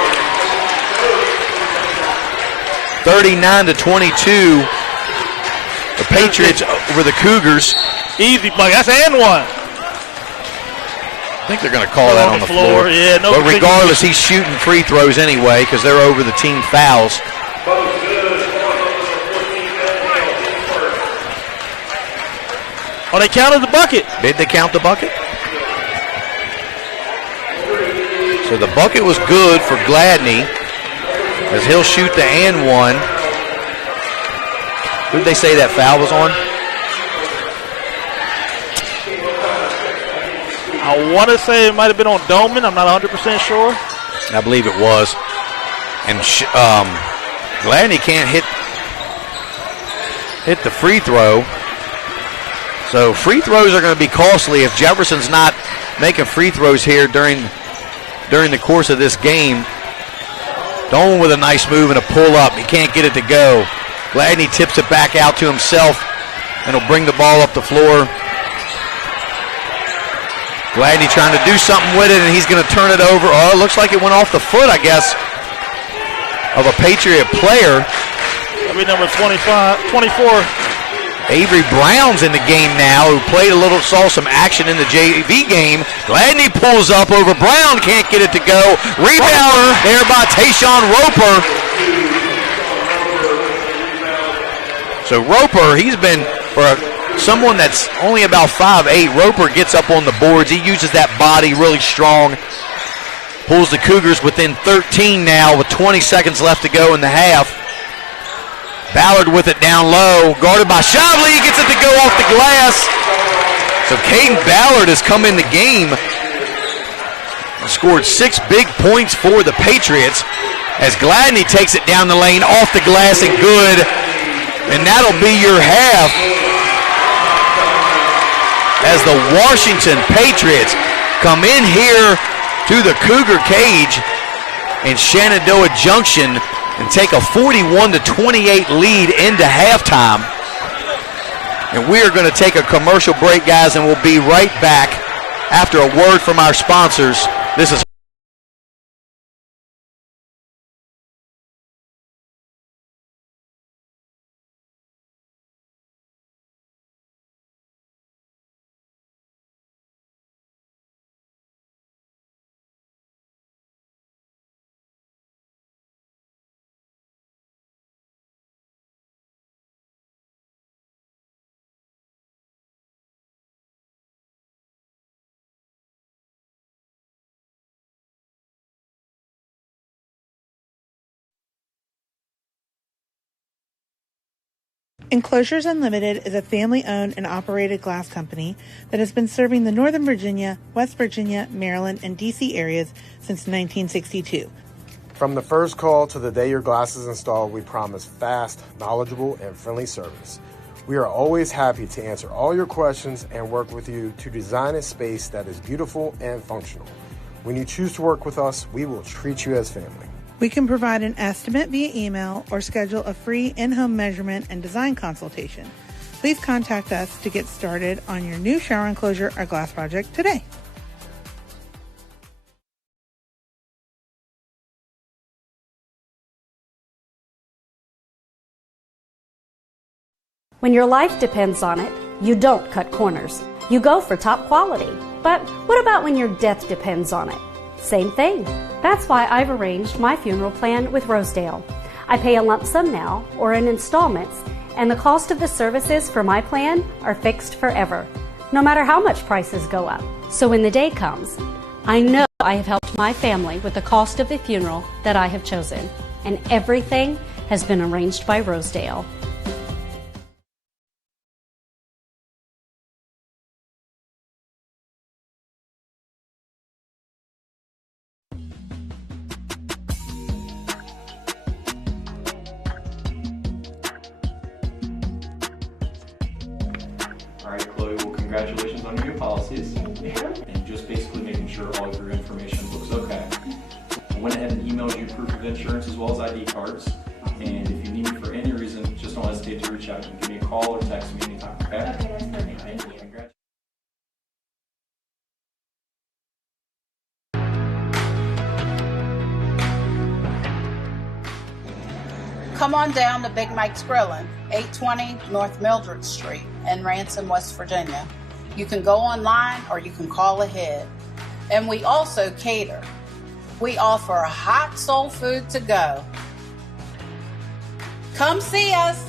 39-22. The Patriots over the Cougars. Easy bucket. That's and one. I think they're going to call that on the floor. Yeah, no. But regardless, he's shooting free throws anyway because they're over the team fouls. Oh, they counted the bucket. Did they count the bucket? So the bucket was good for Gladney as he'll shoot the and one. Who did they say that foul was on? I want to say it might have been on Dolman. I'm not 100% sure. I believe it was. And Gladney can't hit the free throw. So free throws are going to be costly if Jefferson's not making free throws here during the course of this game. Dolman with a nice move and a pull up. He can't get it to go. Gladney tips it back out to himself and he'll bring the ball up the floor. Gladney trying to do something with it, and he's going to turn it over. Oh, it looks like it went off the foot, I guess, of a Patriot player. That'll be number 24. Avery Brown's in the game now, who saw some action in the JV game. Gladney pulls up over Brown, can't get it to go. Rebound there by Tayshawn Roper. So Roper, he's been, for someone that's only about 5'8", Roper gets up on the boards. He uses that body really strong. Pulls the Cougars within 13 now with 20 seconds left to go in the half. Ballard with it down low, guarded by Shavli. He gets it to go off the glass. So Caden Ballard has come in the game and scored 6 big points for the Patriots as Gladney takes it down the lane, off the glass and good. And that'll be your half as the Washington Patriots come in here to the Cougar cage in Shenandoah Junction and take a 41-28 lead into halftime. And we are going to take a commercial break, guys, and we'll be right back after a word from our sponsors. This is Enclosures Unlimited is a family-owned and operated glass company that has been serving the Northern Virginia, West Virginia, Maryland, and D.C. areas since 1962. From the first call to the day your glass is installed, we promise fast, knowledgeable, and friendly service. We are always happy to answer all your questions and work with you to design a space that is beautiful and functional. When you choose to work with us, we will treat you as family. We can provide an estimate via email or schedule a free in-home measurement and design consultation. Please contact us to get started on your new shower enclosure or glass project today. When your life depends on it, you don't cut corners. You go for top quality. But what about when your death depends on it? Same thing. That's why I've arranged my funeral plan with Rosedale. I pay a lump sum now or in installments, and the cost of the services for my plan are fixed forever, no matter how much prices go up. So when the day comes, I know I have helped my family with the cost of the funeral that I have chosen, and everything has been arranged by Rosedale. All right, Chloe, well, congratulations on your new policies. And just basically making sure all of your information looks okay. I went ahead and emailed you proof of insurance as well as ID cards. And if you need me for any reason, just don't hesitate to reach out. You can give me a call or text me anytime, okay? Okay, that's perfect. Thank you. Congrats. Come on down to Big Mike's Grillin, 820 North Mildred Street in Ransom, West Virginia. You can go online or you can call ahead. And we also cater. We offer hot soul food to go. Come see us.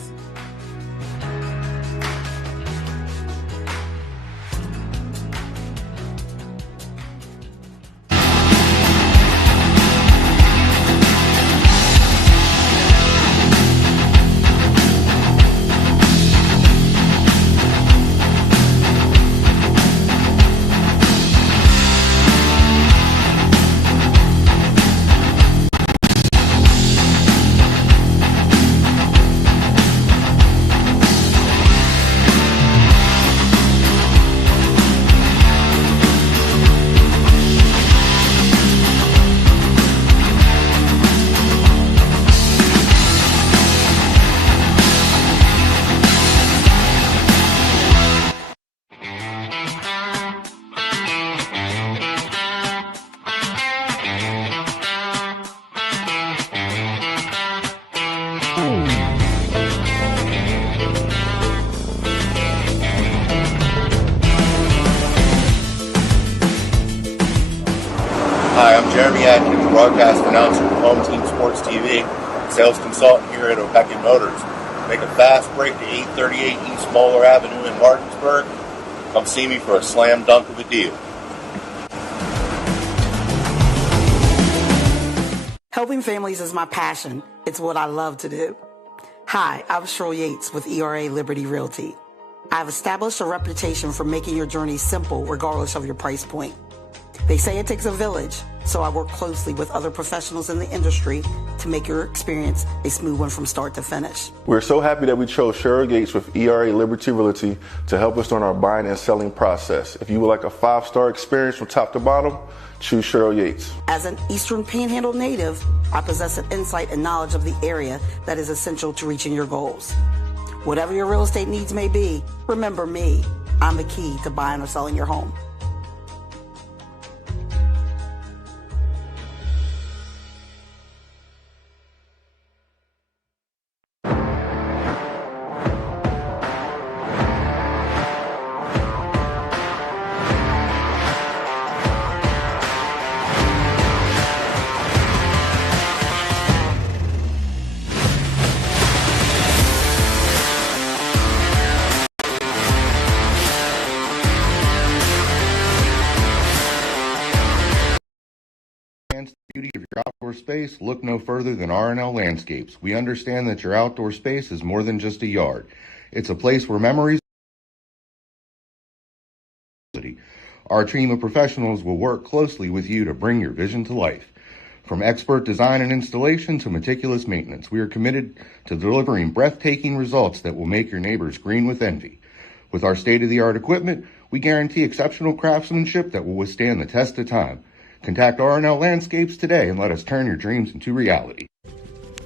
Hi, I'm Jeremy Ekin, broadcast announcer with Home Team Sports TV, sales consultant here at Ekin Motors. Make a fast break to 838 East Moeller Avenue in Martinsburg. Come see me for a slam dunk of a deal. Helping families is my passion. It's what I love to do. Hi, I'm Cheryl Yates with ERA Liberty Realty. I've established a reputation for making your journey simple regardless of your price point. They say it takes a village, so I work closely with other professionals in the industry to make your experience a smooth one from start to finish. We're so happy that we chose Cheryl Gates with ERA Liberty Realty to help us during our buying and selling process. If you would like a 5-star experience from top to bottom, choose Cheryl Yates. As an Eastern Panhandle native, I possess an insight and knowledge of the area that is essential to reaching your goals. Whatever your real estate needs may be, remember me. I'm the key to buying or selling your home. Beauty of your outdoor space, look no further than R&L Landscapes. We understand that your outdoor space is more than just a yard. It's a place where memories. Our team of professionals will work closely with you to bring your vision to life. From expert design and installation to meticulous maintenance, we are committed to delivering breathtaking results that will make your neighbors green with envy. With our state-of-the-art equipment, we guarantee exceptional craftsmanship that will withstand the test of time. Contact R&L Landscapes today and let us turn your dreams into reality.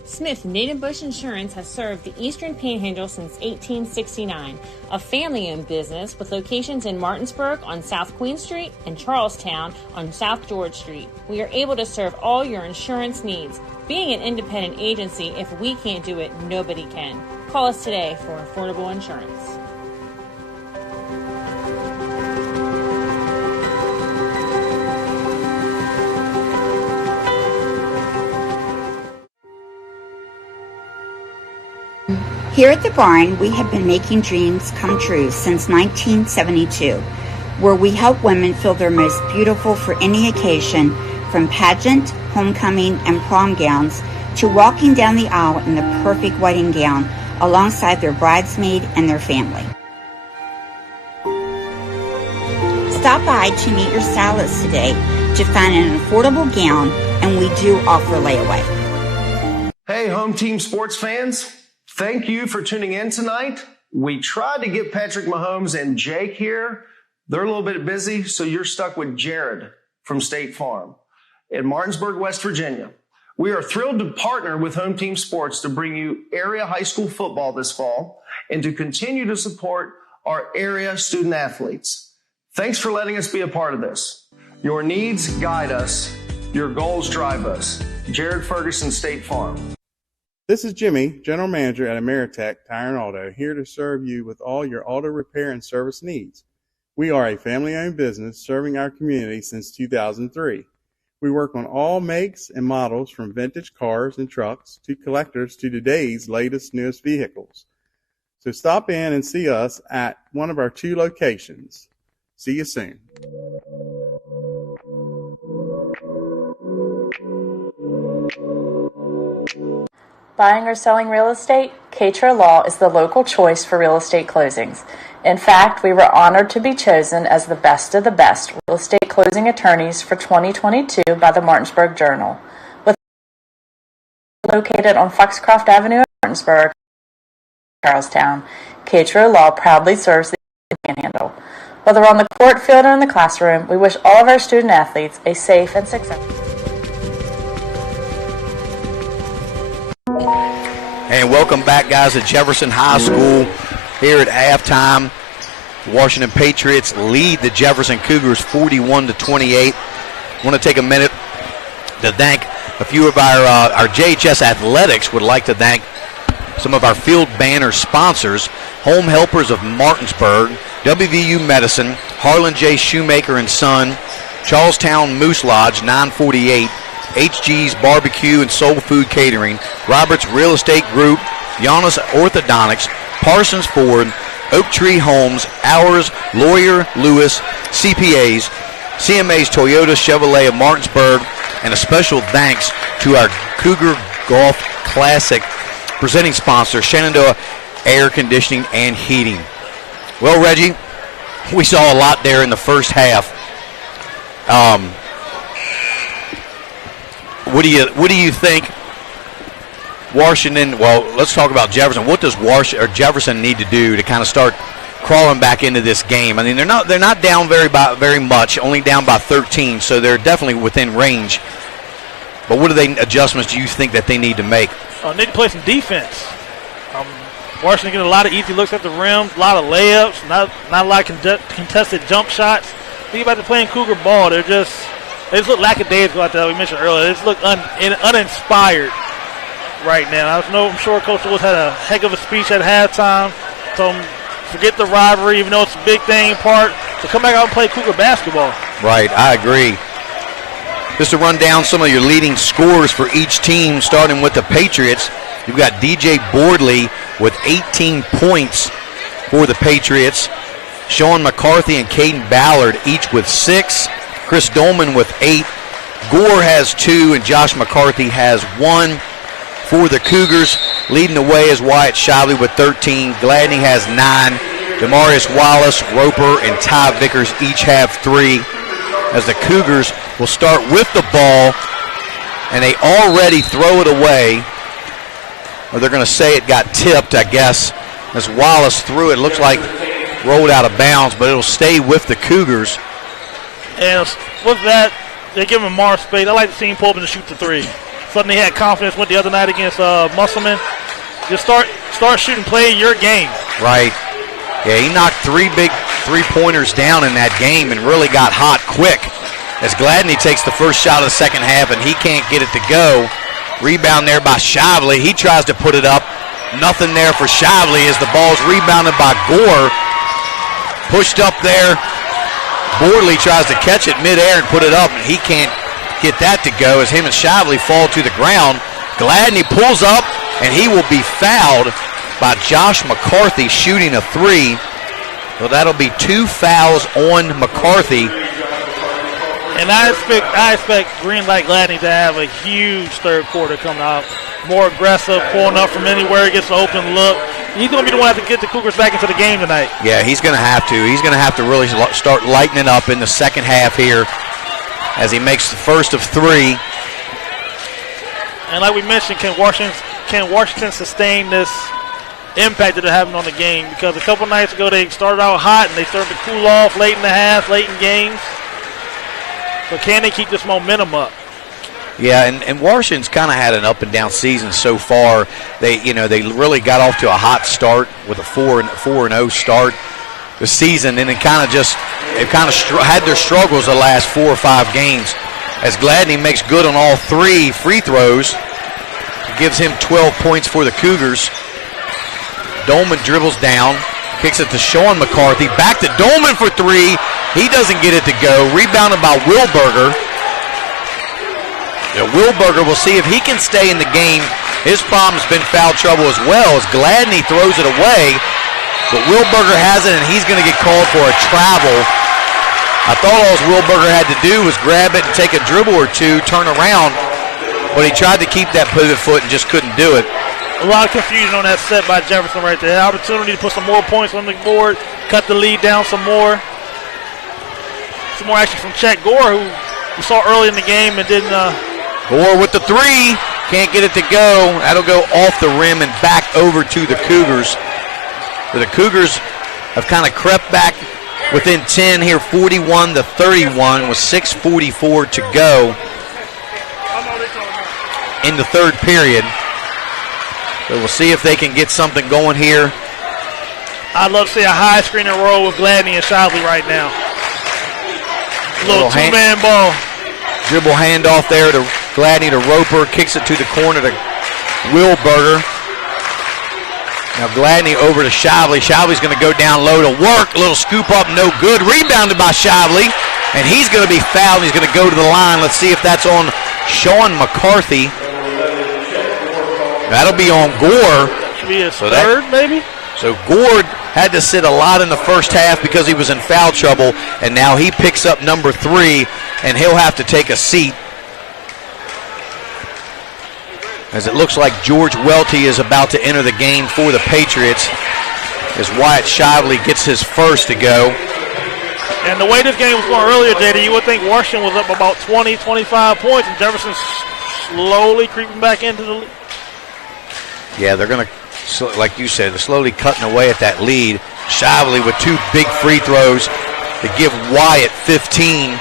Smith Native Bush Insurance has served the Eastern Panhandle since 1869, a family-owned business with locations in Martinsburg on South Queen Street and Charlestown on South George Street. We are able to serve all your insurance needs. Being an independent agency, if we can't do it, nobody can. Call us today for affordable insurance. Here at the barn, we have been making dreams come true since 1972, where we help women feel their most beautiful for any occasion, from pageant, homecoming, and prom gowns to walking down the aisle in the perfect wedding gown alongside their bridesmaid and their family. Stop by to meet your stylist today to find an affordable gown, and we do offer layaway. Hey, home team sports fans. Thank you for tuning in tonight. We tried to get Patrick Mahomes and Jake here. They're a little bit busy, so you're stuck with Jared from State Farm in Martinsburg, West Virginia. We are thrilled to partner with Home Team Sports to bring you area high school football this fall and to continue to support our area student athletes. Thanks for letting us be a part of this. Your needs guide us. Your goals drive us. Jared Ferguson, State Farm. This is Jimmy, General Manager at Ameritech Tire and Auto, here to serve you with all your auto repair and service needs. We are a family-owned business serving our community since 2003. We work on all makes and models from vintage cars and trucks to collectors to today's latest, newest vehicles. So stop in and see us at one of our 2 locations. See you soon. Buying or selling real estate? Katra Law is the local choice for real estate closings. In fact, we were honored to be chosen as the best of the best real estate closing attorneys for 2022 by the Martinsburg Journal. Located on Foxcroft Avenue in Martinsburg, Charlestown, Katra Law proudly serves the Panhandle. Whether on the court, field, or in the classroom, we wish all of our student athletes a safe and successful. And welcome back, guys, to Jefferson High School. Here at halftime, the Washington Patriots lead the Jefferson Cougars 41-28. I want to take a minute to thank a few of our JHS Athletics. Would like to thank some of our field banner sponsors: Home Helpers of Martinsburg, WVU Medicine, Harlan J. Shoemaker and Son, Charlestown Moose Lodge 948, HG's Barbecue and Soul Food Catering, Roberts Real Estate Group, Giannis Orthodontics, Parsons Ford, Oak Tree Homes, Ours, Lawyer Lewis, CPAs, CMA's Toyota Chevrolet of Martinsburg, and a special thanks to our Cougar Golf Classic presenting sponsor, Shenandoah Air Conditioning and Heating. Well, Reggie, we saw a lot there in the first half. What do you think Washington? Well, let's talk about Jefferson. What does Jefferson need to do to kind of start crawling back into this game? I mean, they're not down very much, only down by 13, so they're definitely within range. But what adjustments do you think that they need to make? They need to play some defense. Washington getting a lot of easy looks at the rim, a lot of layups, not a lot of contested jump shots. Think about the playing Cougar ball. They just look lackadaisical out there. We mentioned earlier. They just look uninspired right now. I'm sure Coach Lewis had a heck of a speech at halftime. Told them forget the rivalry, even though it's a big thing in part, to come back out and play Cougar basketball. Right, I agree. Just to run down some of your leading scores for each team, starting with the Patriots. You've got DJ Boardley with 18 points for the Patriots. Sean McCarthy and Caden Ballard each with 6. Chris Dolman with 8. Gore has 2, and Josh McCarthy has 1. For the Cougars, leading the way is Wyatt Shively with 13. Gladney has 9. Demarius Wallace, Roper, and Ty Vickers each have 3. As the Cougars will start with the ball, and they already throw it away. Or they're going to say it got tipped, I guess, as Wallace threw it. Looks like rolled out of bounds, but it'll stay with the Cougars. And with that, they give him more space. I like to see him pull up and shoot the 3. Something he had confidence with the other night against Musselman. Just start shooting, play your game. Right. Yeah, he knocked 3 big three-pointers down in that game and really got hot quick. As Gladney takes the first shot of the second half and he can't get it to go. Rebound there by Shively. He tries to put it up. Nothing there for Shively as the ball's rebounded by Gore. Pushed up there. Boardley tries to catch it midair and put it up, and he can't get that to go as him and Shively fall to the ground. Gladney pulls up, and he will be fouled by Josh McCarthy shooting a 3. Well, that'll be 2 fouls on McCarthy. And I expect Green Light Gladney to have a huge third quarter coming out. more aggressive, pulling up from anywhere, gets an open look. He's going to be the one that have to get the Cougars back into the game tonight. Yeah, he's going to have to. He's going to have to really start lightening up in the second half here as he makes the first of 3. And like we mentioned, can Washington sustain this impact that they're having on the game? Because a couple nights ago they started out hot and they started to cool off late in the half, late in games. So can they keep this momentum up? Yeah, and Washington's kind of had an up and down season so far. They really got off to a hot start with a 4-0 start the season, and they've kind of had their struggles the last 4 or 5 games. As Gladney makes good on all 3 free throws, it gives him 12 points for the Cougars. Dolman dribbles down, kicks it to Sean McCarthy. Back to Dolman for 3. He doesn't get it to go. Rebounded by Wilberger. Wilberger will see if he can stay in the game. His problem's been foul trouble as well as Gladney throws it away. But Wilberger has it, and he's going to get called for a travel. I thought all Wilberger had to do was grab it and take a dribble or 2, turn around. But he tried to keep that pivot foot and just couldn't do it. A lot of confusion on that set by Jefferson right there. Opportunity to put some more points on the board, cut the lead down some more. Some more action from Chet Gore, who we saw early in the game and didn't. Gore with the 3. Can't get it to go. That'll go off the rim and back over to the Cougars. So the Cougars have kind of crept back within 10 here, 41-31 with 6:44 to go in the third period. So we'll see if they can get something going here. I'd love to see a high screen and roll with Gladney and Shively right now. Little two-man ball. Dribble handoff there to Gladney to Roper. Kicks it to the corner to Wilberger. Now Gladney over to Shively. Shively's going to go down low to work. A little scoop up, no good. Rebounded by Shively. And he's going to be fouled. He's going to go to the line. Let's see if that's on Sean McCarthy. That'll be on Gore. Should be his third, maybe? So Gore had to sit a lot in the first half because he was in foul trouble. And now he picks up number 3, and he'll have to take a seat. As it looks like George Welty is about to enter the game for the Patriots as Wyatt Shively gets his first to go. And the way this game was going earlier, JD, you would think Washington was up about 20, 25 points, and Jefferson's slowly creeping back into the lead. Yeah, they're going to, like you said, they're slowly cutting away at that lead. Shively with 2 big free throws to give Wyatt 15.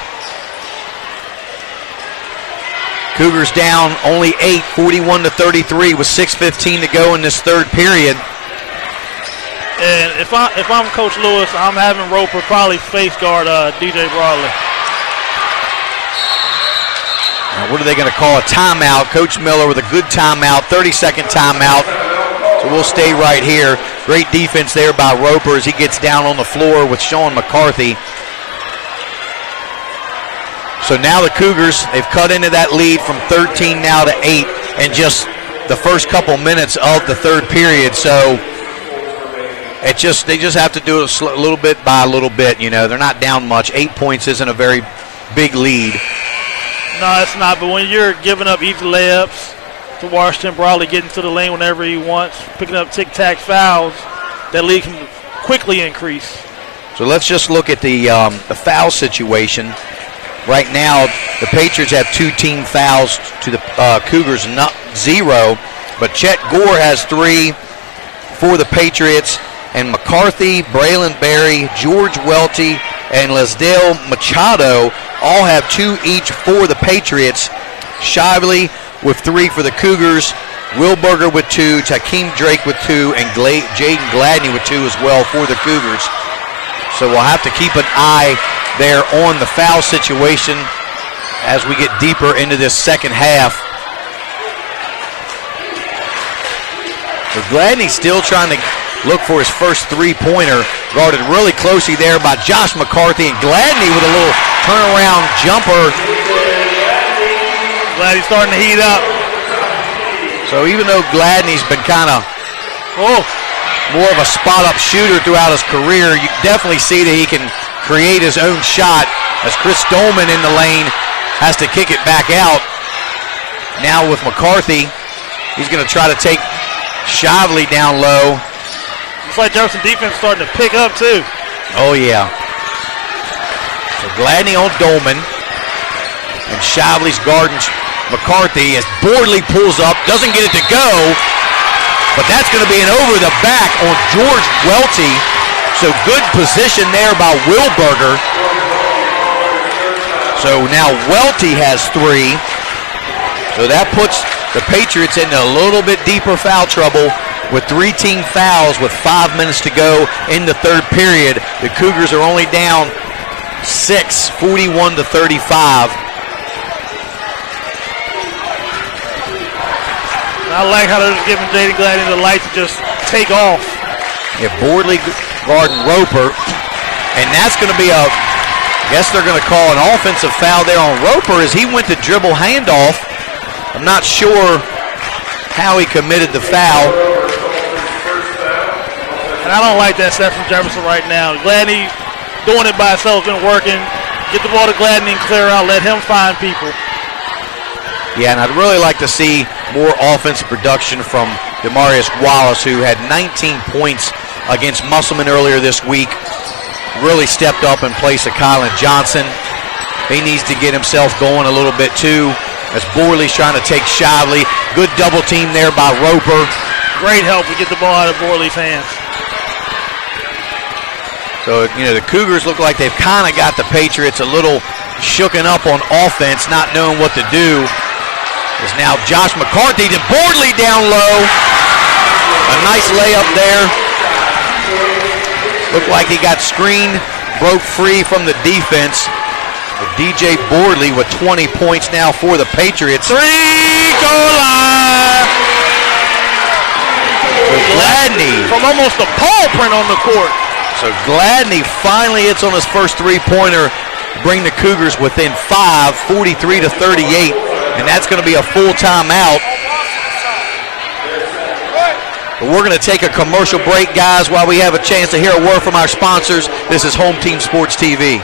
Cougars down only 8, 41-33 with 6:15 to go in this third period. And if I'm Coach Lewis, I'm having Roper probably face guard DJ Bradley. Now what are they going to call? A timeout. Coach Miller with a good timeout, 30-second timeout. So we'll stay right here. Great defense there by Roper as he gets down on the floor with Sean McCarthy. So now the Cougars, they've cut into that lead from 13 now to 8 in just the first couple minutes of the third period. So they just have to do it a little bit by a little bit. You know, they're not down much. 8 points isn't a very big lead. No, it's not. But when you're giving up easy layups to Washington, Bradley getting to the lane whenever he wants, picking up tic-tac fouls, that lead can quickly increase. So let's just look at the foul situation. Right now, the Patriots have 2 team fouls to the Cougars, not 0. But Chet Gore has 3 for the Patriots. And McCarthy, Braylon Berry, George Welty, and Lesdale Machado all have 2 each for the Patriots. Shively with 3 for the Cougars. Wilberger with 2, Takeem Drake with 2, and Jaden Gladney with 2 as well for the Cougars. So we'll have to keep an eye there on the foul situation as we get deeper into this second half. So Gladney's still trying to look for his first 3-pointer, guarded really closely there by Josh McCarthy, and Gladney with a little turnaround jumper. Gladney's starting to heat up. So even though Gladney's been kind of more of a spot-up shooter throughout his career, you definitely see that he can create his own shot as Chris Dolman in the lane has to kick it back out. Now with McCarthy He's going to try to take Shively down low. Looks like Jefferson defense starting to pick up too. Oh, yeah. So Gladney on Dolman. And Shively's guarding McCarthy as Boardley pulls up, doesn't get it to go, but that's going to be an over the back on George Welty. So good position there by Wilberger. So now Welty has 3. So that puts the Patriots into a little bit deeper foul trouble with 3 team fouls with 5 minutes to go in the third period. The Cougars are only down 6, 41-35. I like how they're just giving Jaden Gladney the light to just take off. Yeah, Boardley guarding Roper. And that's going to be I guess they're going to call an offensive foul there on Roper as he went to dribble handoff. I'm not sure how he committed the foul. And I don't like that step from Jefferson right now. Gladney doing it by himself has been working. Get the ball to Gladney and clear out. Let him find people. Yeah, and I'd really like to see more offensive production from Demarius Wallace, who had 19 points against Musselman earlier this week. Really stepped up in place of Kylan Johnson. He needs to get himself going a little bit too, as Borley's trying to take Shively. Good double team there by Roper. Great help to get the ball out of Borley's hands. So, the Cougars look like they've kind of got the Patriots a little shooken up on offense, not knowing what to do. Is now Josh McCarthy to Boardley down low. A nice layup there. Looked like he got screened, broke free from the defense. But DJ Boardley with 20 points now for the Patriots. 3 goal line. Gladney. From almost a paw print on the court. So Gladney finally hits on his first three-pointer, bring the Cougars within 5, 43-38, and that's going to be a full timeout. But we're going to take a commercial break, guys, while we have a chance to hear a word from our sponsors. This is Home Team Sports TV.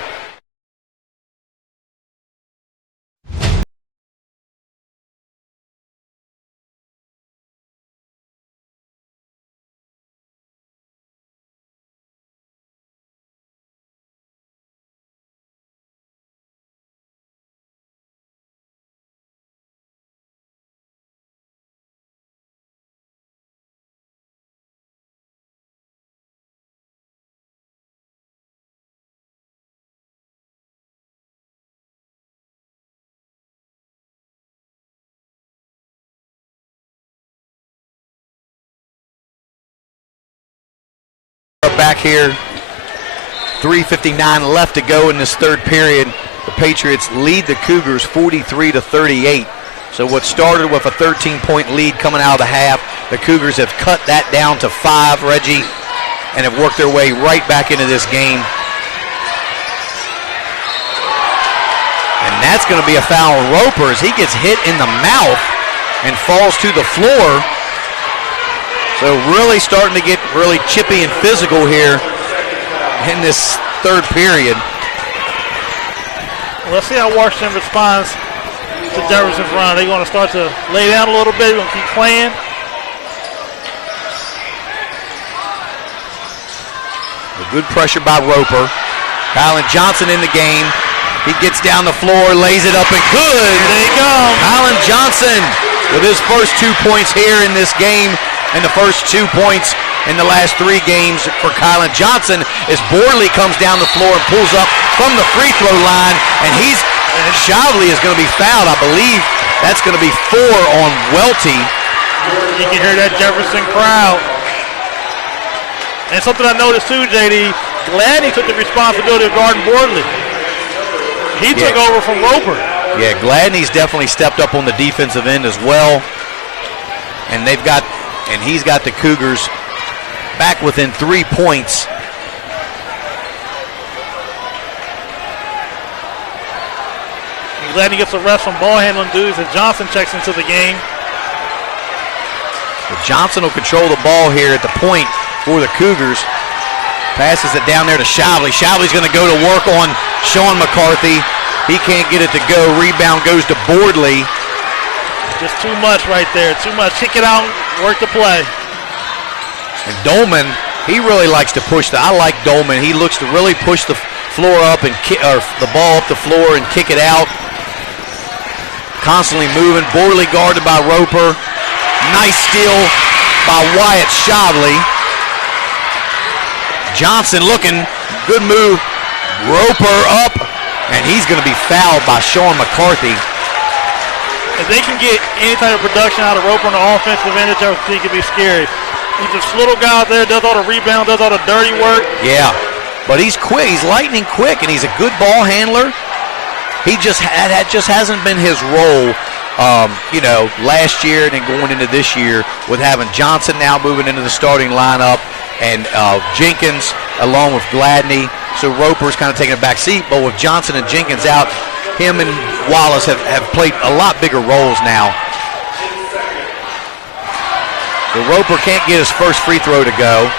Back here, 3:59 left to go in this third period. The Patriots lead the Cougars 43-38. So what started with a 13-point lead coming out of the half, the Cougars have cut that down to 5, Reggie, and have worked their way right back into this game. And that's going to be a foul on Roper as he gets hit in the mouth and falls to the floor. So really starting to get really chippy and physical here in this third period. Well, let's see how Washington responds to Jefferson's run. They're going to start to lay down a little bit. They're going to keep playing. A good pressure by Roper. Kylan Johnson in the game. He gets down the floor, lays it up, and good. There you go. Kylan Johnson with his first 2 points here in this game. And the first 2 points in the last 3 games for Kylan Johnson as Boardley comes down the floor and pulls up from the free throw line. And Shively is going to be fouled. I believe that's going to be 4 on Welty. You can hear that Jefferson crowd. And something I noticed too, JD, Gladney took the responsibility of guarding Boardley. He took over from Roper. Yeah, Gladney's definitely stepped up on the defensive end as well. And he's got the Cougars back within 3 points. Gladney gets a rest from ball handling duties as Johnson checks into the game. But Johnson will control the ball here at the point for the Cougars. Passes it down there to Shively. Shively's going to go to work on Sean McCarthy. He can't get it to go. Rebound goes to Boardley. Just too much right there. Too much. Kick it out, work the play. And Dolman, he really likes to push. I like Dolman. He looks to really push the floor up and or the ball up the floor and kick it out. Constantly moving. Borley guarded by Roper. Nice steal by Wyatt Shodley. Johnson looking. Good move. Roper up. And he's going to be fouled by Sean McCarthy. If they can get any type of production out of Roper on the offensive end, I think it could be scary. He's this little guy out there, does all the rebound, does all the dirty work. Yeah, but he's quick. He's lightning quick, and he's a good ball handler. He that just hasn't been his role, last year and then going into this year with having Johnson now moving into the starting lineup and Jenkins along with Gladney. So Roper's kind of taking a back seat, but with Johnson and Jenkins out, him and Wallace have played a lot bigger roles now. So Roper can't get his first free throw to go.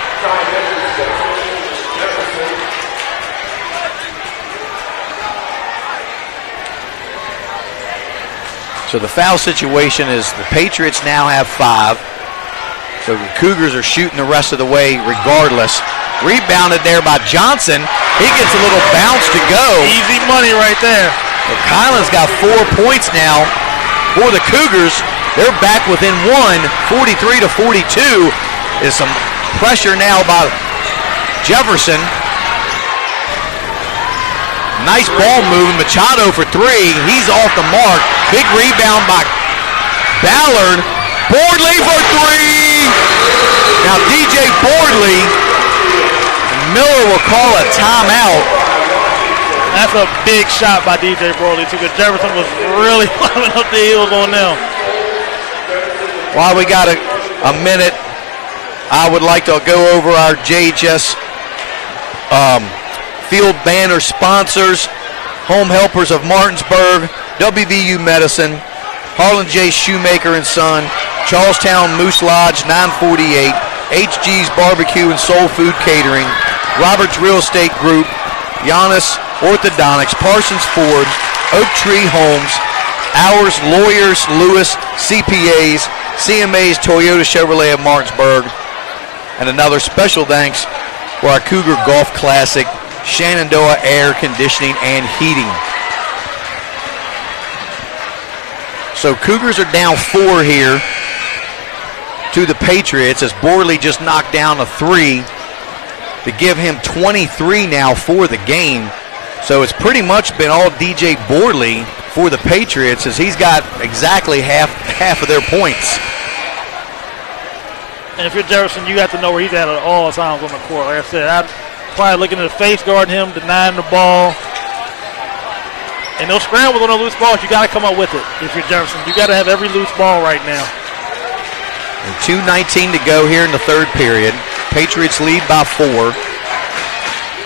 So the foul situation is the Patriots now have 5. So the Cougars are shooting the rest of the way regardless. Rebounded there by Johnson. He gets a little bounce to go. Easy money right there. So Kylan's got 4 points now for the Cougars. They're back within 43-42. Is some pressure now by Jefferson. Nice ball moving. Machado for 3. He's off the mark. Big rebound by Ballard. Bordley for 3. Now DJ Bordley. Miller will call a timeout. That's a big shot by DJ Bordley too, because Jefferson was really climbing up the heels on them. While we got a minute, I would like to go over our JHS field banner sponsors. Home Helpers of Martinsburg, WVU Medicine, Harlan J. Shoemaker and Son, Charlestown Moose Lodge 948, HG's Barbecue and Soul Food Catering, Roberts Real Estate Group, Giannis Orthodontics, Parsons Ford, Oak Tree Homes, Ours Lawyers, Lewis, CPAs, CMA's Toyota Chevrolet of Martinsburg, and another special thanks for our Cougar Golf Classic, Shenandoah Air Conditioning and Heating. So Cougars are down 4 here to the Patriots as Borley just knocked down a 3 to give him 23 now for the game. So it's pretty much been all DJ Borley for the Patriots as he's got exactly half of their points. And if you're Jefferson, you have to know where he's at all times on the court. Like I said, I'd probably looking at the face guarding him, denying the ball. And those scrambles on the loose balls, you got to come up with it. If you're Jefferson, you got to have every loose ball right now. And 2:19 to go here in the third period. Patriots lead by 4.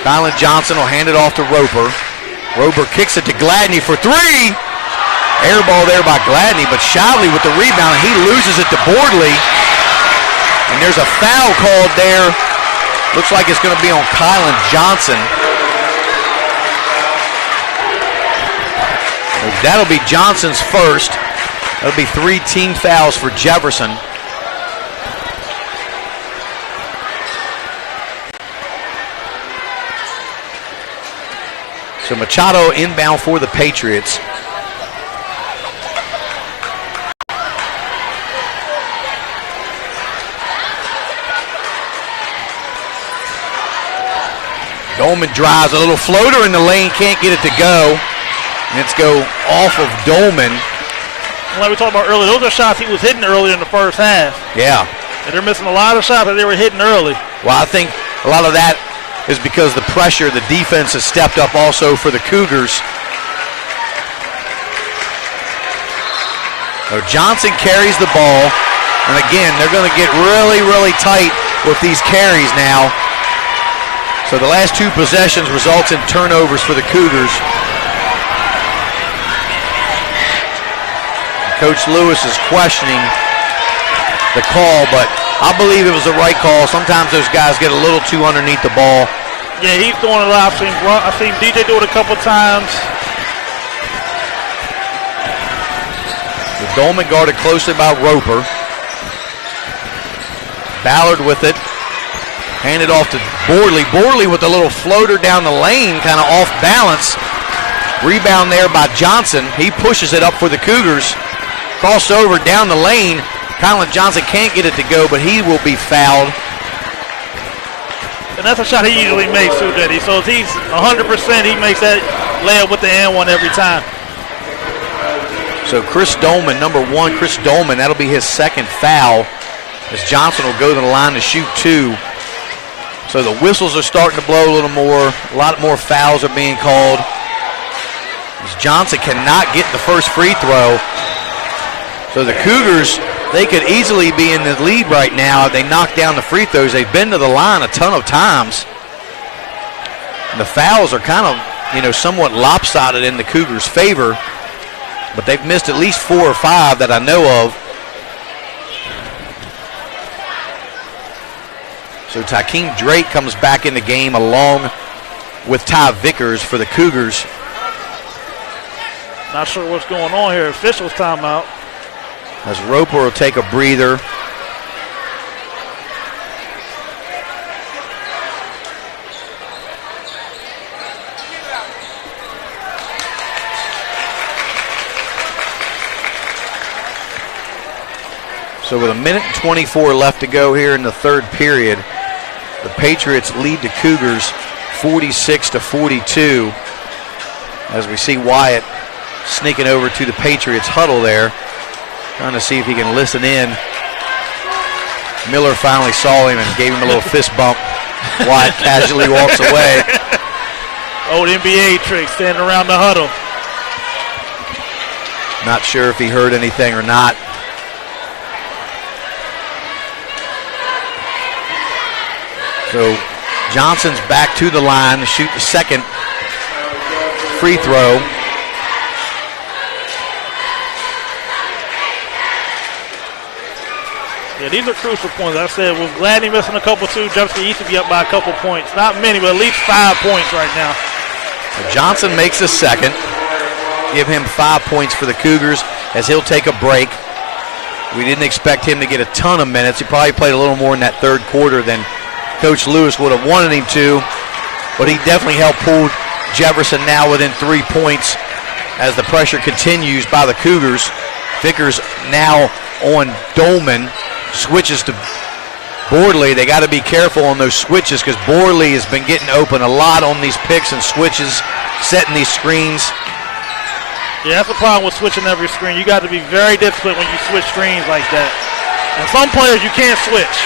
Kylan Johnson will hand it off to Roper. Roper kicks it to Gladney for 3. Air ball there by Gladney, but Shodley with the rebound, and he loses it to Bordley. And there's a foul called there. Looks like it's going to be on Kylan Johnson. Well, that'll be Johnson's first. That'll be 3 team fouls for Jefferson. So Machado inbound for the Patriots. Dolman drives a little floater in the lane, can't get it to go. Let's go off of Dolman. Like we talked about earlier, those are shots he was hitting earlier in the first half. Yeah. And they're missing a lot of shots that they were hitting early. Well, I think a lot of that is because the pressure, the defense has stepped up also for the Cougars. So Johnson carries the ball. And again, they're going to get really, really tight with these carries now. So the last 2 possessions results in turnovers for the Cougars. Coach Lewis is questioning the call, but I believe it was the right call. Sometimes those guys get a little too underneath the ball. Yeah, he's doing a lot. I've seen DJ do it a couple times. Dolman guarded closely by Roper. Ballard with it. Handed off to Borley. Borley with a little floater down the lane, kind of off balance. Rebound there by Johnson. He pushes it up for the Cougars. Crossed over down the lane. Colin Johnson can't get it to go, but he will be fouled. And that's a shot he usually makes too, Daddy. So if he's 100%, he makes that layup with the and one every time. So Chris Dolman, number 1, Chris Dolman, that'll be his second foul, as Johnson will go to the line to shoot 2. So the whistles are starting to blow a little more. A lot more fouls are being called. As Johnson cannot get the first free throw. So the Cougars, they could easily be in the lead right now if they knock down the free throws. They've been to the line a ton of times. And the fouls are kind of, somewhat lopsided in the Cougars' favor. But they've missed at least 4 or 5 that I know of. So Tykeem Drake comes back in the game along with Ty Vickers for the Cougars. Not sure what's going on here. Officials timeout. As Roper will take a breather. So with 1:24 left to go here in the third period, the Patriots lead the Cougars 46-42. As we see Wyatt sneaking over to the Patriots huddle there, trying to see if he can listen in. Miller finally saw him and gave him a little fist bump. Wyatt casually walks away. Old NBA trick, standing around the huddle. Not sure if he heard anything or not. So Johnson's back to the line to shoot the second free throw. Yeah, these are crucial points. I said, with Gladney missing a couple too, Jefferson used to be up by a couple points. Not many, but at least 5 points right now. So Johnson makes the second. Give him 5 points for the Cougars as he'll take a break. We didn't expect him to get a ton of minutes. He probably played a little more in that third quarter than Coach Lewis would have wanted him to, but he definitely helped pull Jefferson now within 3 points as the pressure continues by the Cougars. Vickers now on Dolman, switches to Borley. They got to be careful on those switches because Borley has been getting open a lot on these picks and switches, setting these screens. Yeah, that's the problem with switching every screen. You got to be very disciplined when you switch screens like that. And some players you can't switch.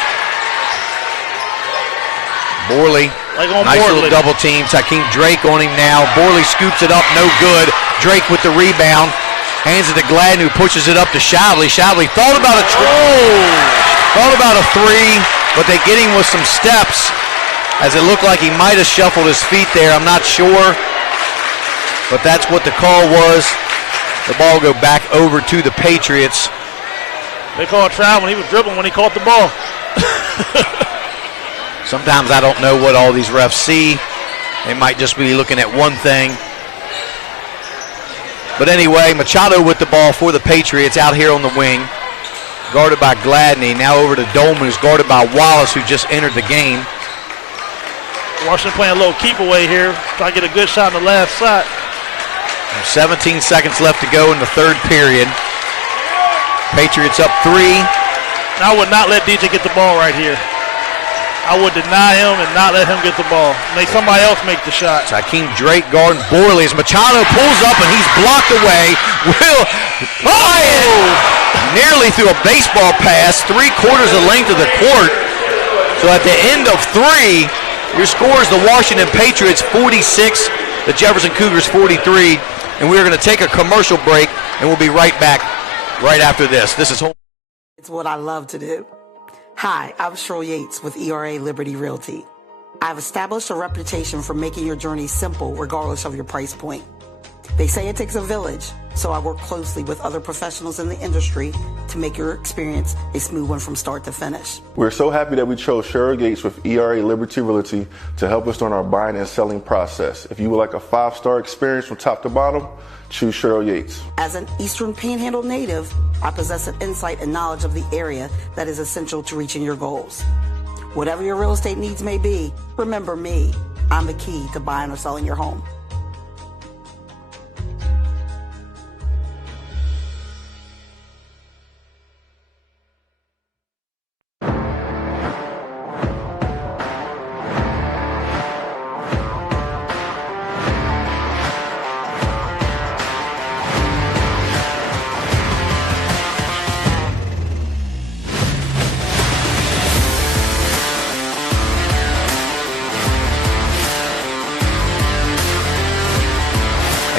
Borley, nice little double team. Tykeem Drake on him now. Borley scoops it up, no good. Drake with the rebound. Hands it to Gladden, who pushes it up to Shively. Shively thought about a three, but they get him with some steps as it looked like he might have shuffled his feet there. I'm not sure, but that's what the call was. The ball go back over to the Patriots. They called travel when he was dribbling when he caught the ball. Sometimes I don't know what all these refs see. They might just be looking at one thing. But anyway, Machado with the ball for the Patriots out here on the wing. Guarded by Gladney. Now over to Dolman, who's guarded by Wallace, who just entered the game. Washington playing a little keep away here. Trying to get a good shot in the last shot. 17 seconds left to go in the third period. Patriots up 3. I would not let DJ get the ball right here. I would deny him and not let him get the ball. Make somebody else make the shot. Tykeem Drake guarding Borley as Machado pulls up and he's blocked away. Will nearly threw a baseball pass 3/4 the length of the court. So at the end of 3, your score is the Washington Patriots 46, the Jefferson Cougars 43. And we're going to take a commercial break and we'll be right back right after this. This is It's what I love to do. Hi, I'm Cheryl Yates with ERA Liberty Realty. I've established a reputation for making your journey simple regardless of your price point. They say it takes a village, so I work closely with other professionals in the industry to make your experience a smooth one from start to finish. We're so happy that we chose Cheryl Gates with ERA Liberty Realty to help us during our buying and selling process. If you would like a 5-star experience from top to bottom, choose Cheryl Yates. As an Eastern Panhandle native, I possess an insight and knowledge of the area that is essential to reaching your goals. Whatever your real estate needs may be, remember me. I'm the key to buying or selling your home.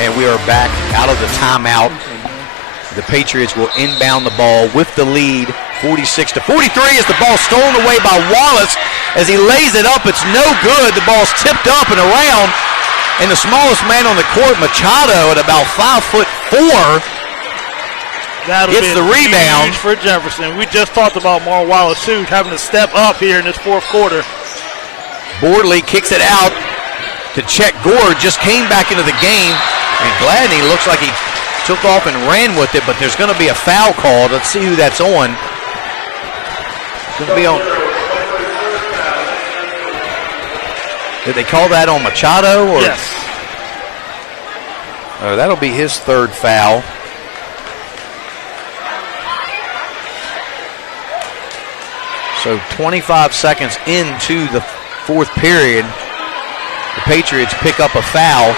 And we are back out of the timeout. The Patriots will inbound the ball with the lead, 46-43, as the ball stolen away by Wallace. As he lays it up, it's no good. The ball's tipped up and around, and the smallest man on the court, Machado, at about 5'4", gets the rebound. Huge for Jefferson. We just talked about Mar Wallace too, having to step up here in this fourth quarter. Bordley kicks it out to Chet Gore, just came back into the game. And Gladney looks like he took off and ran with it, but there's going to be a foul called. Let's see who that's on. It's going to be on. Did they call that on Machado? Or? Yes. Oh, that'll be his third foul. So 25 seconds into the fourth period, the Patriots pick up a foul.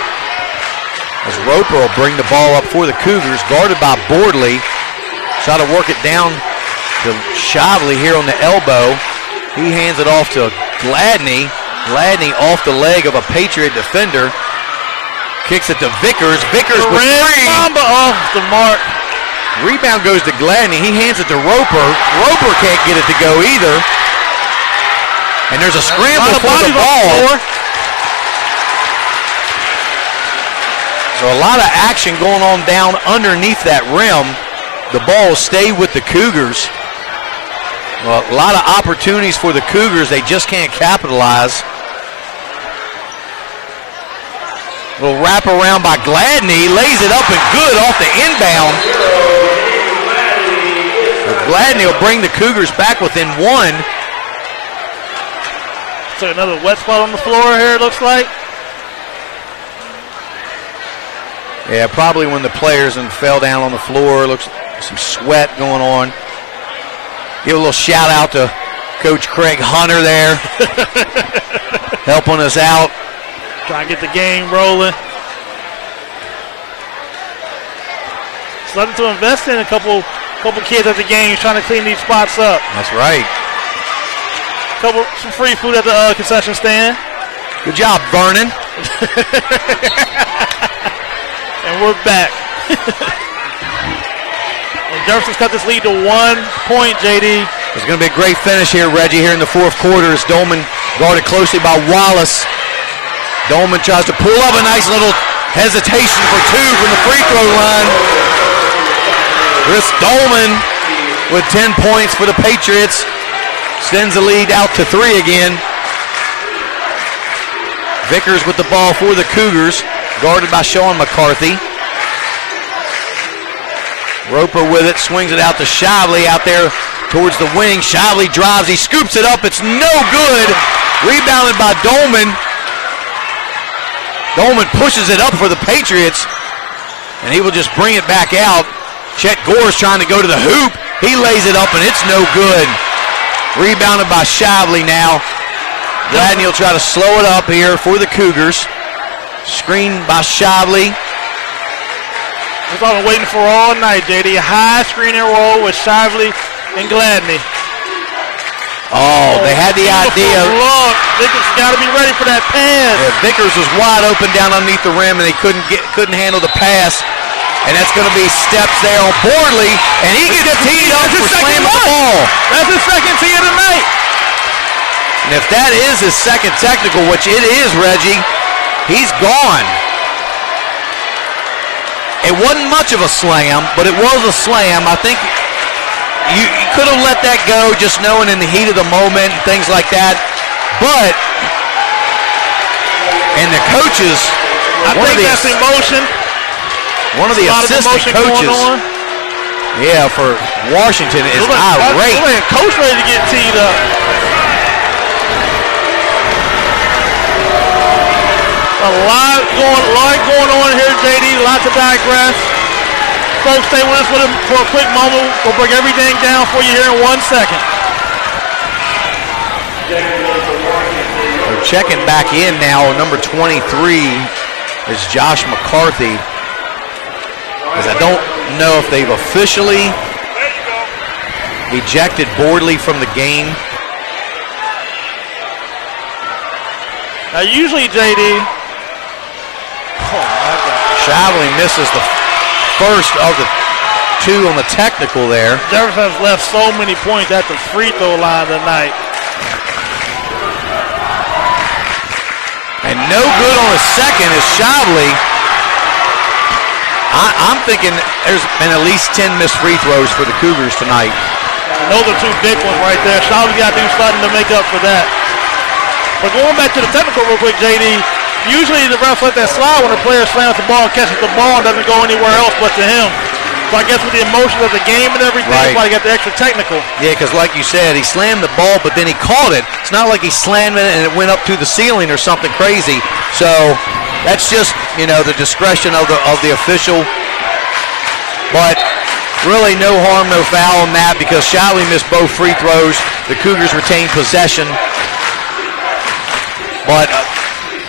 As Roper will bring the ball up for the Cougars, guarded by Bordley. Try to work it down to Shively here on the elbow. He hands it off to Gladney. Gladney off the leg of a Patriot defender. Kicks it to Vickers. Vickers with three. Mamba off the mark. Rebound goes to Gladney. He hands it to Roper. Roper can't get it to go either. And there's a scramble for the ball. So a lot of action going on down underneath that rim. The ball will stay with the Cougars. Well, a lot of opportunities for the Cougars. They just can't capitalize. A little wrap around by Gladney. Lays it up and good off the inbound. Well, Gladney will bring the Cougars back within one. So another wet spot on the floor here, it looks like. Yeah, probably when the players fell down on the floor. Looks like some sweat going on. Give a little shout out to Coach Craig Hunter there. Helping us out. Trying to get the game rolling. Something to invest in. A couple kids at the game trying to clean these spots up. That's right. Some free food at the concession stand. Good job, Vernon. And we're back. And Jefferson's cut this lead to 1 point, JD. It's going to be a great finish here, Reggie, here in the fourth quarter as Dolman guarded closely by Wallace. Dolman tries to pull up a nice little hesitation for two from the free throw line. Chris Dolman with 10 points for the Patriots. Sends the lead out to 3 again. Vickers with the ball for the Cougars, guarded by Sean McCarthy. Roper with it, swings it out to Shively out there towards the wing. Shively drives, he scoops it up, it's no good. Rebounded by Dolman. Dolman pushes it up for the Patriots, and he will just bring it back out. Chet Gore's trying to go to the hoop. He lays it up, and it's no good. Rebounded by Shively now. Gladney will try to slow it up here for the Cougars. Screened by Shively. That's what I've been waiting for all night, JD. A high screen and roll with Shively and Gladney. Oh, they had the idea. Look, Vickers got to be ready for that pass. Yeah, Vickers was wide open down underneath the rim, and they couldn't handle the pass. And that's going to be steps there on Bordley, and he gets teed up for slamming the ball. That's his second tee of the night. And if that is his second technical, which it is, Reggie, he's gone. It wasn't much of a slam, but it was a slam. I think you could have let that go just knowing in the heat of the moment and things like that. But, and the coaches, I think that's emotion. One of the assistant coaches, yeah, for Washington is irate. Coach ready to get teed up. A lot going on here, JD. A lot to digress. Folks, stay with us for a quick moment. We'll break everything down for you here in 1 second. They're checking back in now. Number 23 is Josh McCarthy. Because I don't know if they've officially ejected Bordley from the game. Now usually, JD, Shively misses the first of the two on the technical there. Jefferson has left so many points at the free throw line tonight. And no good on the second is Shively. I'm thinking there's been at least 10 missed free throws for the Cougars tonight. Those are two big ones right there. Shively's got to do something to make up for that. But going back to the technical real quick, JD, usually the refs let that slide when the player slams the ball, catches the ball, and doesn't go anywhere else but to him. So I guess with the emotion of the game and everything, right, that's why he got the extra technical. Yeah, because like you said, he slammed the ball, but then he caught it. It's not like he slammed it and it went up to the ceiling or something crazy. So that's just, the discretion of the official. But really no harm, no foul on that because Shively missed both free throws. The Cougars retained possession. But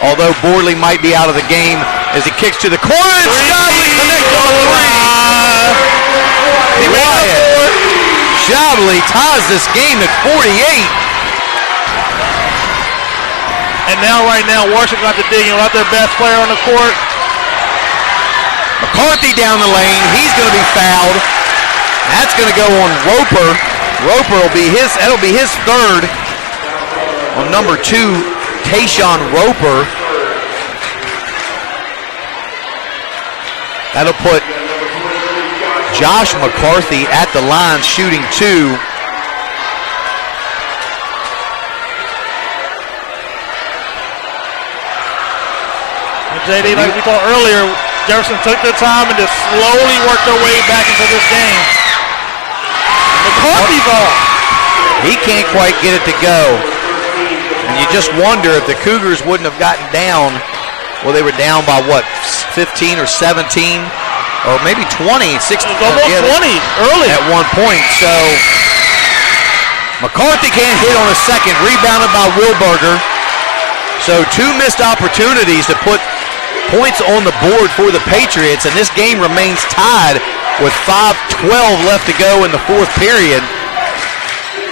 although Bordley might be out of the game as he kicks to the corner, and Shively connects on three. Shively ties this game at 48. And right now, Washington got to dig in without their best player on the court. McCarthy down the lane. He's going to be fouled. That's going to go on Roper. Roper will be that'll be his third on number 2, Tayshawn Roper. That'll put Josh McCarthy at the line shooting 2. JD, like we thought earlier, Jefferson took their time and just slowly worked their way back into this game. McCarthy's off. He can't quite get it to go. And you just wonder if the Cougars wouldn't have gotten down. Well, they were down by what, 15 or 17? Or maybe 20, 16. It was almost 20 early. At one point. So McCarthy can't hit on a second. Rebounded by Wilberger. So 2 missed opportunities to put points on the board for the Patriots, and this game remains tied with 5:12 left to go in the fourth period.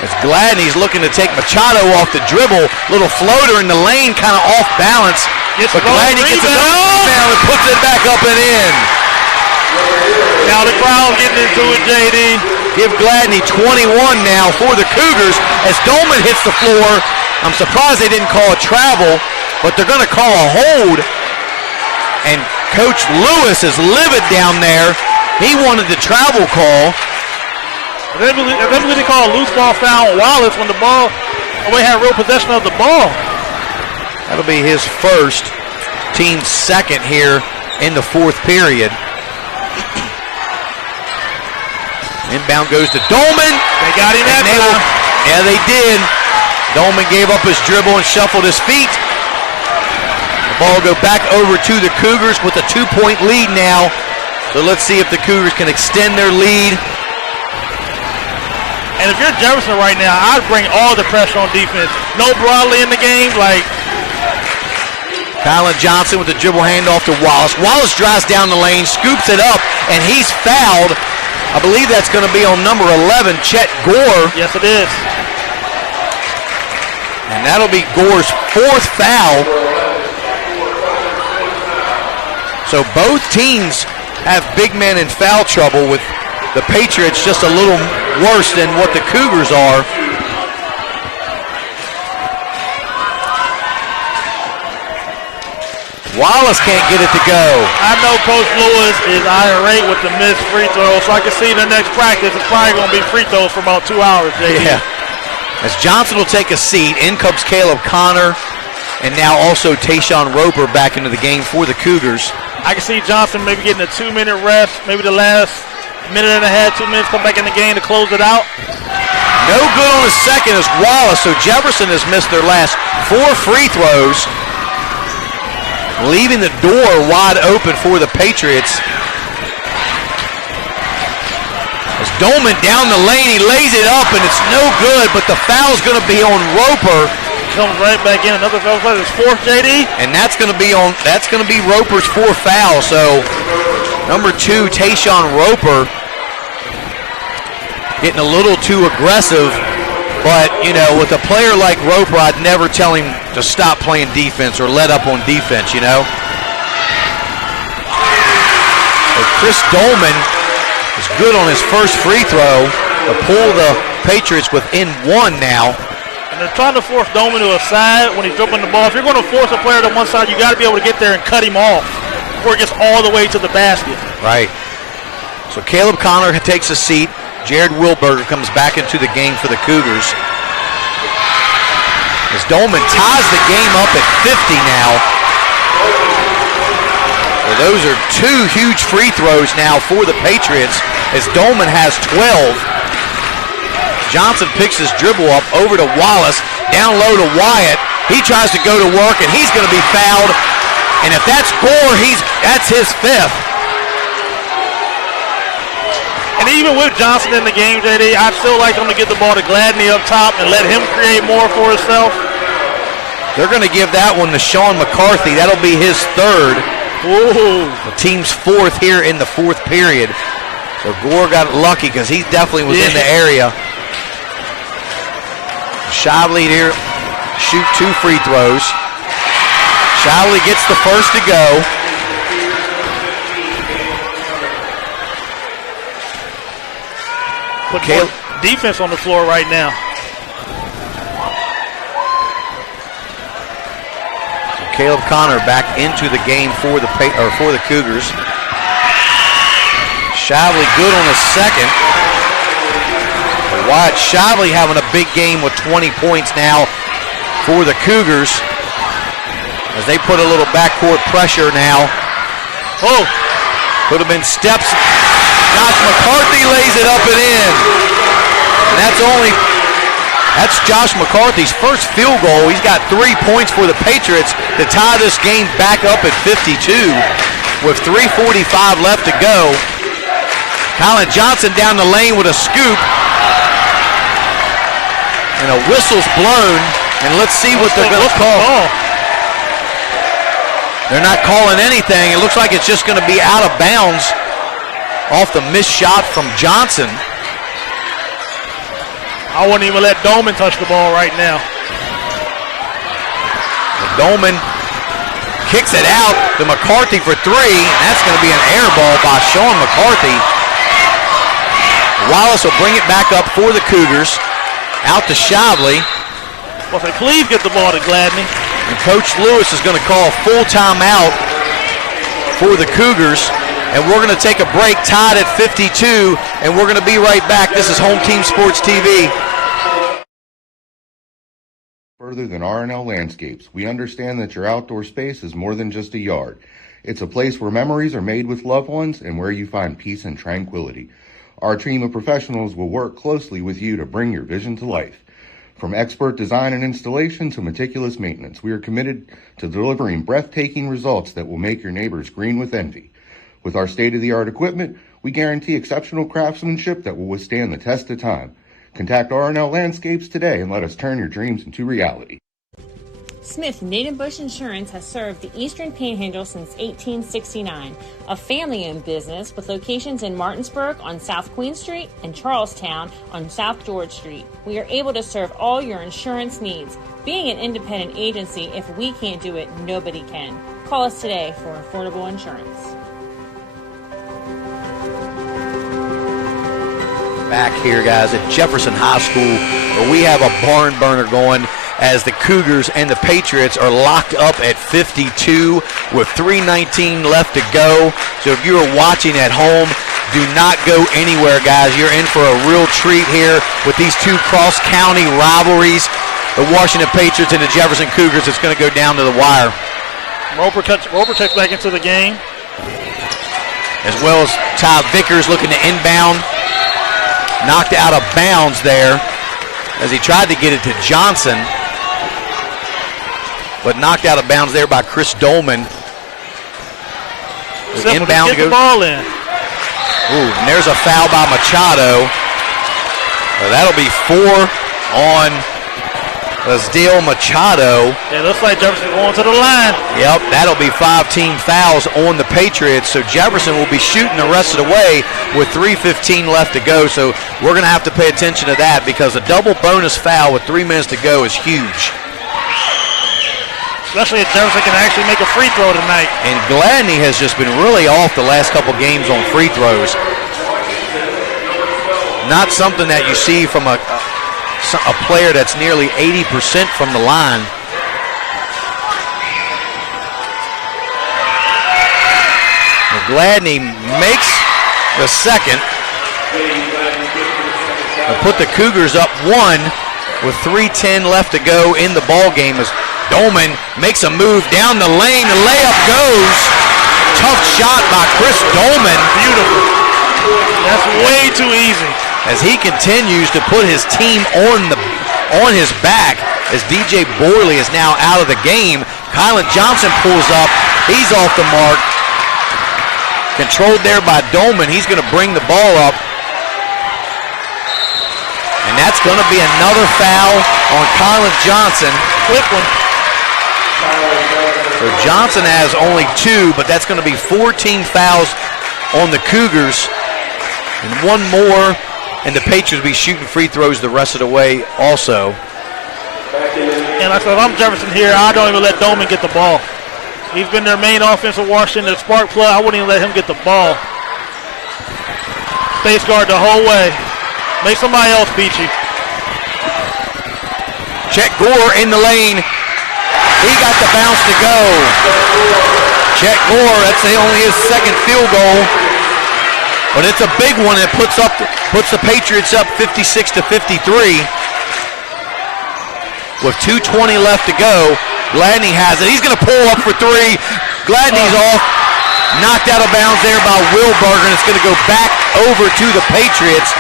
It's Gladney's looking to take Machado off the dribble. Little floater in the lane, kind of off balance. But Gladney gets it down and puts it back up and in. Now the crowd getting into it, JD. Give Gladney 21 now for the Cougars as Dolman hits the floor. I'm surprised they didn't call a travel, but they're going to call a hold. And Coach Lewis is livid down there. He wanted the travel call. They really call a loose ball foul on Wallace when the ball, we had real possession of the ball. That'll be his first, team's second here in the fourth period. Inbound goes to Dolman. They got him that time. Yeah, they did. Dolman gave up his dribble and shuffled his feet. The ball go back over to the Cougars with a 2-point lead now. So let's see if the Cougars can extend their lead. And if you're Jefferson right now, I'd bring all the pressure on defense. No Broadley in the game, Kylan Johnson with the dribble handoff to Wallace. Wallace drives down the lane, scoops it up, and he's fouled. I believe that's going to be on number 11, Chet Gore. Yes, it is. And that'll be Gore's fourth foul. So both teams have big men in foul trouble, with the Patriots just a little worse than what the Cougars are. Wallace can't get it to go. I know Coach Lewis is irate with the missed free throws, so I can see the next practice is probably going to be free throws for about 2 hours, JD. Yeah. As Johnson will take a seat, in comes Caleb Connor, and now also Tayshawn Roper back into the game for the Cougars. I can see Johnson maybe getting a 2-minute rest, maybe the last minute and a half, 2 minutes, come back in the game to close it out. No good on his second is Wallace, so Jefferson has missed their last 4 free throws, leaving the door wide open for the Patriots. As Dolman down the lane, he lays it up, and it's no good, but the foul's going to be on Roper. Comes right back in, another foul. His fourth, JD. And that's going to be Roper's 4th foul, so number 2, Tayshawn Roper, getting a little too aggressive, but, you know, with a player like Roper, I'd never tell him to stop playing defense or let up on defense, you know. But Chris Dolman is good on his first free throw to pull the Patriots within 1 now. And they're trying to force Dolman to a side when he's dribbling the ball. If you're going to force a player to one side, you got to be able to get there and cut him off before it gets all the way to the basket. Right. So Caleb Connor takes a seat. Jared Wilberger comes back into the game for the Cougars. As Dolman ties the game up at 50 now. So those are 2 huge free throws now for the Patriots as Dolman has 12. Johnson picks his dribble up over to Wallace, down low to Wyatt. He tries to go to work, and he's going to be fouled. And if that's Gore, that's his 5th. And even with Johnson in the game, JD, I'd still like him to get the ball to Gladney up top and let him create more for himself. They're going to give that one to Sean McCarthy. That'll be his 3rd. Ooh. The team's 4th here in the 4th period. So Gore got lucky because he definitely was in the area. Shively here, shoot 2 free throws. Shively gets the first to go. Put defense on the floor right now. So Caleb Connor back into the game for the Cougars. Shively good on his second. Wyatt Shively having a big game with 20 points now for the Cougars as they put a little backcourt pressure now. Oh, could have been steps. Josh McCarthy lays it up and in. And that's Josh McCarthy's first field goal. He's got 3 points for the Patriots to tie this game back up at 52 with 3:45 left to go. Colin Johnson down the lane with a scoop. And a whistle's blown. And let's see what they're going to call. They're not calling anything. It looks like it's just going to be out of bounds off the missed shot from Johnson. I wouldn't even let Dolman touch the ball right now. Dolman kicks it out to McCarthy for 3. And that's going to be an air ball by Sean McCarthy. Wallace will bring it back up for the Cougars. Out to Shively. Well, if they please get the ball to Gladney. And Coach Lewis is going to call a full timeout for the Cougars. And we're going to take a break, tied at 52, and we're going to be right back. This is Home Team Sports TV. Further than R&L Landscapes, we understand that your outdoor space is more than just a yard. It's a place where memories are made with loved ones and where you find peace and tranquility. Our team of professionals will work closely with you to bring your vision to life. From expert design and installation to meticulous maintenance, we are committed to delivering breathtaking results that will make your neighbors green with envy. With our state-of-the-art equipment, we guarantee exceptional craftsmanship that will withstand the test of time. Contact R&L Landscapes today and let us turn your dreams into reality. Smith Native Bush Insurance has served the Eastern Panhandle since 1869, a family-owned business with locations in Martinsburg on South Queen Street and Charlestown on South George Street. We are able to serve all your insurance needs. Being an independent agency, if we can't do it, nobody can. Call us today for affordable insurance. Back here, guys, at Jefferson High School, where we have a barn burner going as the Cougars and the Patriots are locked up at 52 with 3:19 left to go. So if you are watching at home, do not go anywhere, guys. You're in for a real treat here with these two cross-county rivalries, the Washington Patriots and the Jefferson Cougars. It's going to go down to the wire. Roper checks back into the game. As well as Ty Vickers looking to inbound. Knocked out of bounds there as he tried to get it to Johnson. But knocked out of bounds there by Chris Dolman. Inbound to get the ball in. Ooh, and there's a foul by Machado. So that'll be 4 on Rosedale Machado. It looks like Jefferson going to the line. Yep, that'll be 5 team fouls on the Patriots. So Jefferson will be shooting the rest of the way with 3:15 left to go. So we're going to have to pay attention to that because a double bonus foul with 3 minutes to go is huge. Especially if Jefferson can actually make a free throw tonight. And Gladney has just been really off the last couple games on free throws. Not something that you see from a player that's nearly 80% from the line. Gladney makes the second. And put the Cougars up 1 with 3:10 left to go in the ball game as Dolman makes a move down the lane. The layup goes. Tough shot by Chris Dolman. Beautiful. That's way too easy. As he continues to put his team on his back as DJ Borley is now out of the game. Kylan Johnson pulls up. He's off the mark. Controlled there by Dolman. He's going to bring the ball up. And that's going to be another foul on Kylan Johnson. Quick one. So Johnson has only 2, but that's going to be 14 fouls on the Cougars. And 1 more. And the Patriots will be shooting free throws the rest of the way also. And like I said, if I'm Jefferson here, I don't even let Dolman get the ball. He's been their main offensive Washington, the spark plug. I wouldn't even let him get the ball. Face guard the whole way. Make somebody else beat you. Chet Gore in the lane. He got the bounce to go. Chet Gore, that's only his second field goal. But it's a big one that puts the Patriots up 56-53. With 2:20 left to go. Gladney has it. He's going to pull up for 3. Gladney's off. Knocked out of bounds there by Wilberger. And it's going to go back over to the Patriots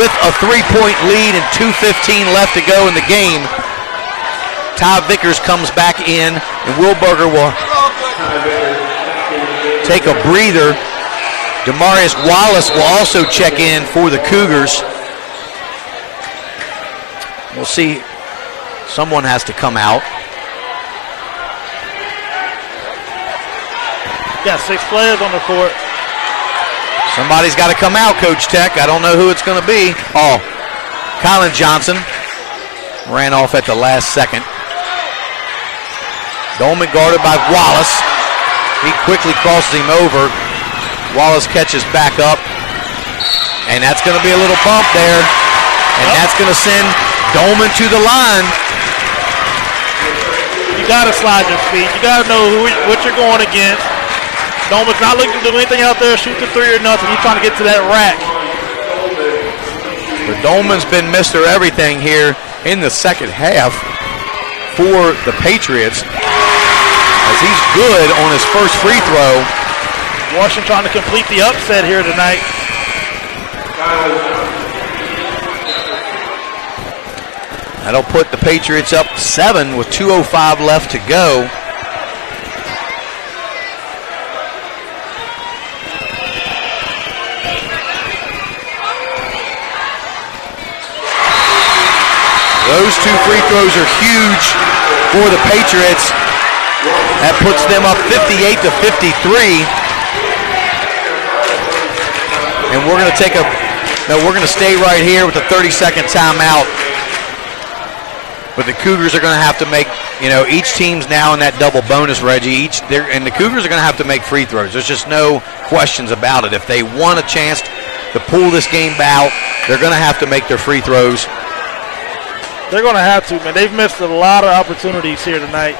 with a 3-point lead and 2:15 left to go in the game. Ty Vickers comes back in, and Wilberger will take a breather. Demarius Wallace will also check in for the Cougars. We'll see. Someone has to come out. Got 6 players on the court. Somebody's got to come out, Coach Tech. I don't know who it's going to be. Oh, Kylan Johnson ran off at the last second. Dolman guarded by Wallace. He quickly crosses him over. Wallace catches back up. And that's going to be a little bump there. And that's going to send Dolman to the line. You got to slide your feet. You got to know what you're going against. Dolman's not looking to do anything out there, shoot the 3 or nothing. He's trying to get to that rack. But Dolman's been Mr. Everything here in the second half for the Patriots, as he's good on his first free throw. Washington trying to complete the upset here tonight. That'll put the Patriots up 7 with 2:05 left to go. Those 2 free throws are huge for the Patriots. That puts them up 58-53. And we're going to stay right here with a 30-second timeout. But the Cougars are going to have to make, each team's now in that double bonus, Reggie. And the Cougars are going to have to make free throws. There's just no questions about it. If they want a chance to pull this game out, they're going to have to make their free throws. They're going to have to, man. They've missed a lot of opportunities here tonight.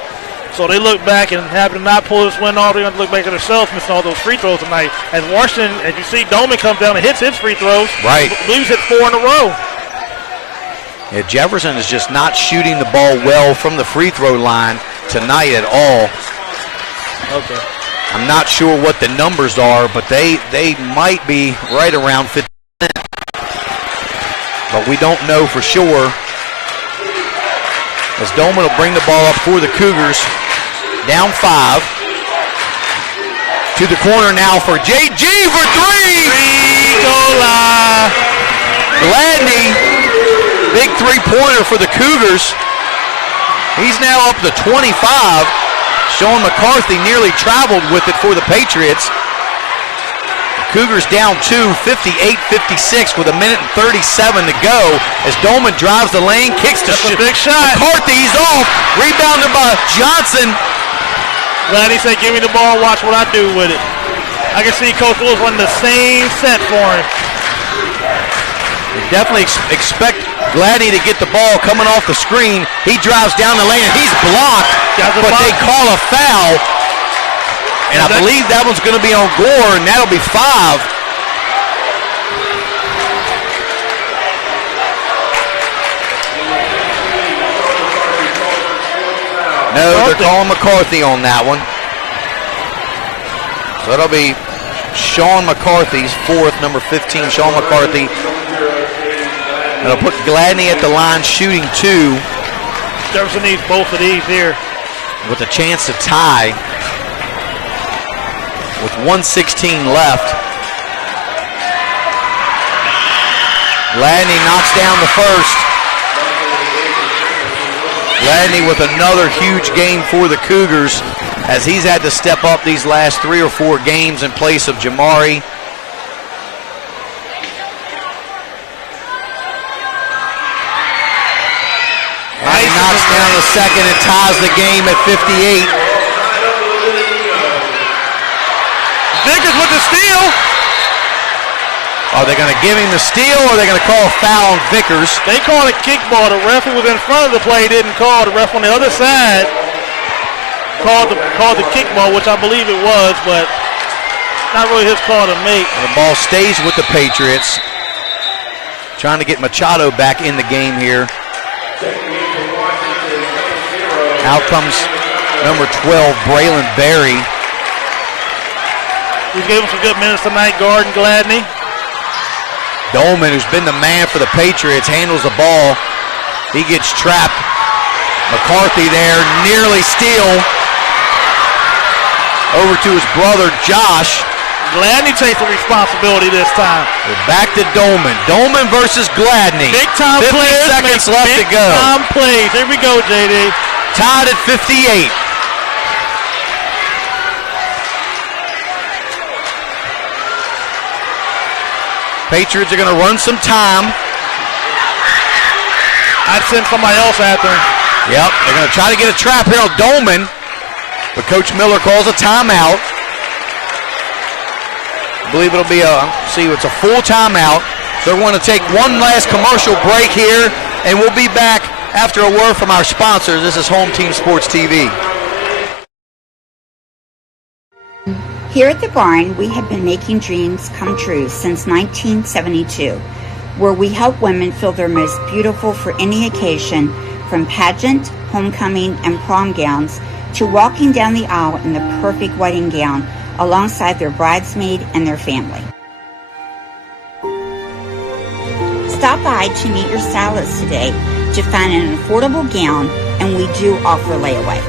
So they look back and having to not pull this win off. They're going to look back at themselves, missing all those free throws tonight. As Washington, as you see, Doman comes down and hits his free throws. Right. I believe he's hit 4 in a row. Yeah, Jefferson is just not shooting the ball well from the free throw line tonight at all. Okay. I'm not sure what the numbers are, but they might be right around 50%. But we don't know for sure. As Doman will bring the ball up for the Cougars. Down 5. To the corner now for JG for 3. Gladney, big three-pointer for the Cougars. He's now up to 25. Sean McCarthy nearly traveled with it for the Patriots. Cougars down 2, 58-56 with 1:37 to go as Doman drives the lane, kicks the That's a big shot. McCarthy's off, rebounded by Johnson. Glad he said, give me the ball, watch what I do with it. I can see Coach Willis running the same set for him. You definitely expect Gladney to get the ball coming off the screen. He drives down the lane and he's blocked, but they call a foul. And I believe that one's going to be on Gore, and that'll be 5. No, they're calling McCarthy on that one. So it'll be Sean McCarthy's 4th, number 15, Sean McCarthy. It'll put Gladney at the line shooting 2. Jefferson needs both of these here. With a chance to tie. With 1:16 left. Gladney knocks down the first. Gladney with another huge game for the Cougars as he's had to step up these last 3 or 4 games in place of Jamari. He knocks down the second and ties the game at 58. Vickers with the steal. Are they going to give him the steal or are they going to call a foul on Vickers? They called a kickball. The ref who was in front of the play didn't call. The ref on the other side called the kickball, which I believe it was, but not really his call to make. The ball stays with the Patriots. Trying to get Machado back in the game here. Out comes number 12, Braylon Berry. He gave him some good minutes tonight, guarding Gladney. Dolman, who's been the man for the Patriots, handles the ball. He gets trapped. McCarthy there, nearly steal. Over to his brother, Josh. Gladney takes the responsibility this time. We're back to Dolman. Dolman versus Gladney. Big time 50 plays. seconds left to go. Big time plays. Here we go, JD. Tied at 58. Patriots are going to run some time. I'd send somebody else after him. Yep, they're going to try to get a trap here on Dolman, but Coach Miller calls a timeout. I believe it'll be it's a full timeout. So we're going to take one last commercial break here, and we'll be back after a word from our sponsors. This is Home Team Sports TV. Here at the barn, we have been making dreams come true since 1972, where we help women feel their most beautiful for any occasion, from pageant, homecoming, and prom gowns to walking down the aisle in the perfect wedding gown alongside their bridesmaid and their family. Stop by to meet your stylist today to find an affordable gown, and we do offer layaway.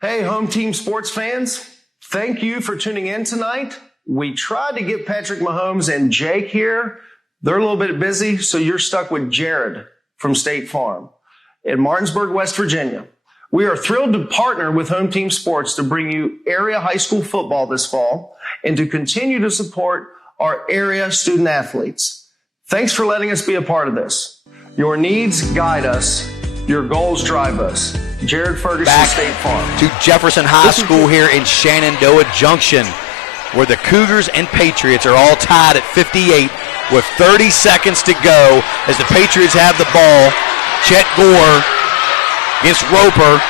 Hey, Home Team Sports fans. Thank you for tuning in tonight. We tried to get Patrick Mahomes and Jake here. They're a little bit busy, so you're stuck with Jared from State Farm in Martinsburg, West Virginia. We are thrilled to partner with Home Team Sports to bring you area high school football this fall and to continue to support our area student athletes. Thanks for letting us be a part of this. Your needs guide us. Your goals drive us. Jared Ferguson, Back State Farm. to Jefferson High School here in Shenandoah Junction, where the Cougars and Patriots are all tied at 58 with 30 seconds to go as the Patriots have the ball. Chet Gore against Roper.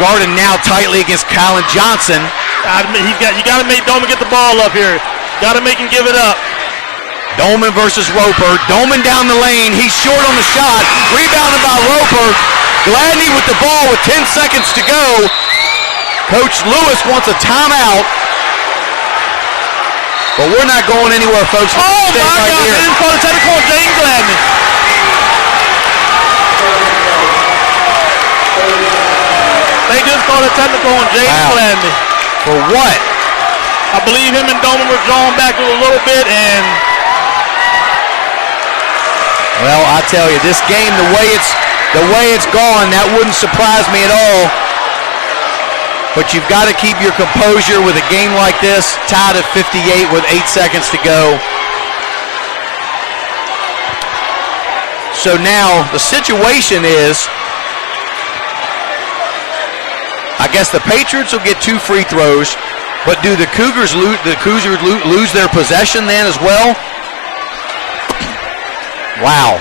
guarded now tightly against Kylan Johnson. You got to make Doman get the ball up here. Got to make him give it up. Doman versus Roper. Doman down the lane. He's short on the shot. Rebounded by Roper. Gladney with the ball with 10 seconds to go. Coach Lewis wants a timeout. But we're not going anywhere, folks. Oh, my God. They didn't call the technical on James Gladney. They just called a technical on James Gladney. For what? I believe him and Doman were drawn back a little bit, and well, I tell you, this game, the way it's gone, that wouldn't surprise me at all. But you've got to keep your composure with a game like this, tied at 58 with 8 seconds to go. So now the situation is, I guess the Patriots will get 2 free throws, but do the Cougars lose their possession then as well? Wow.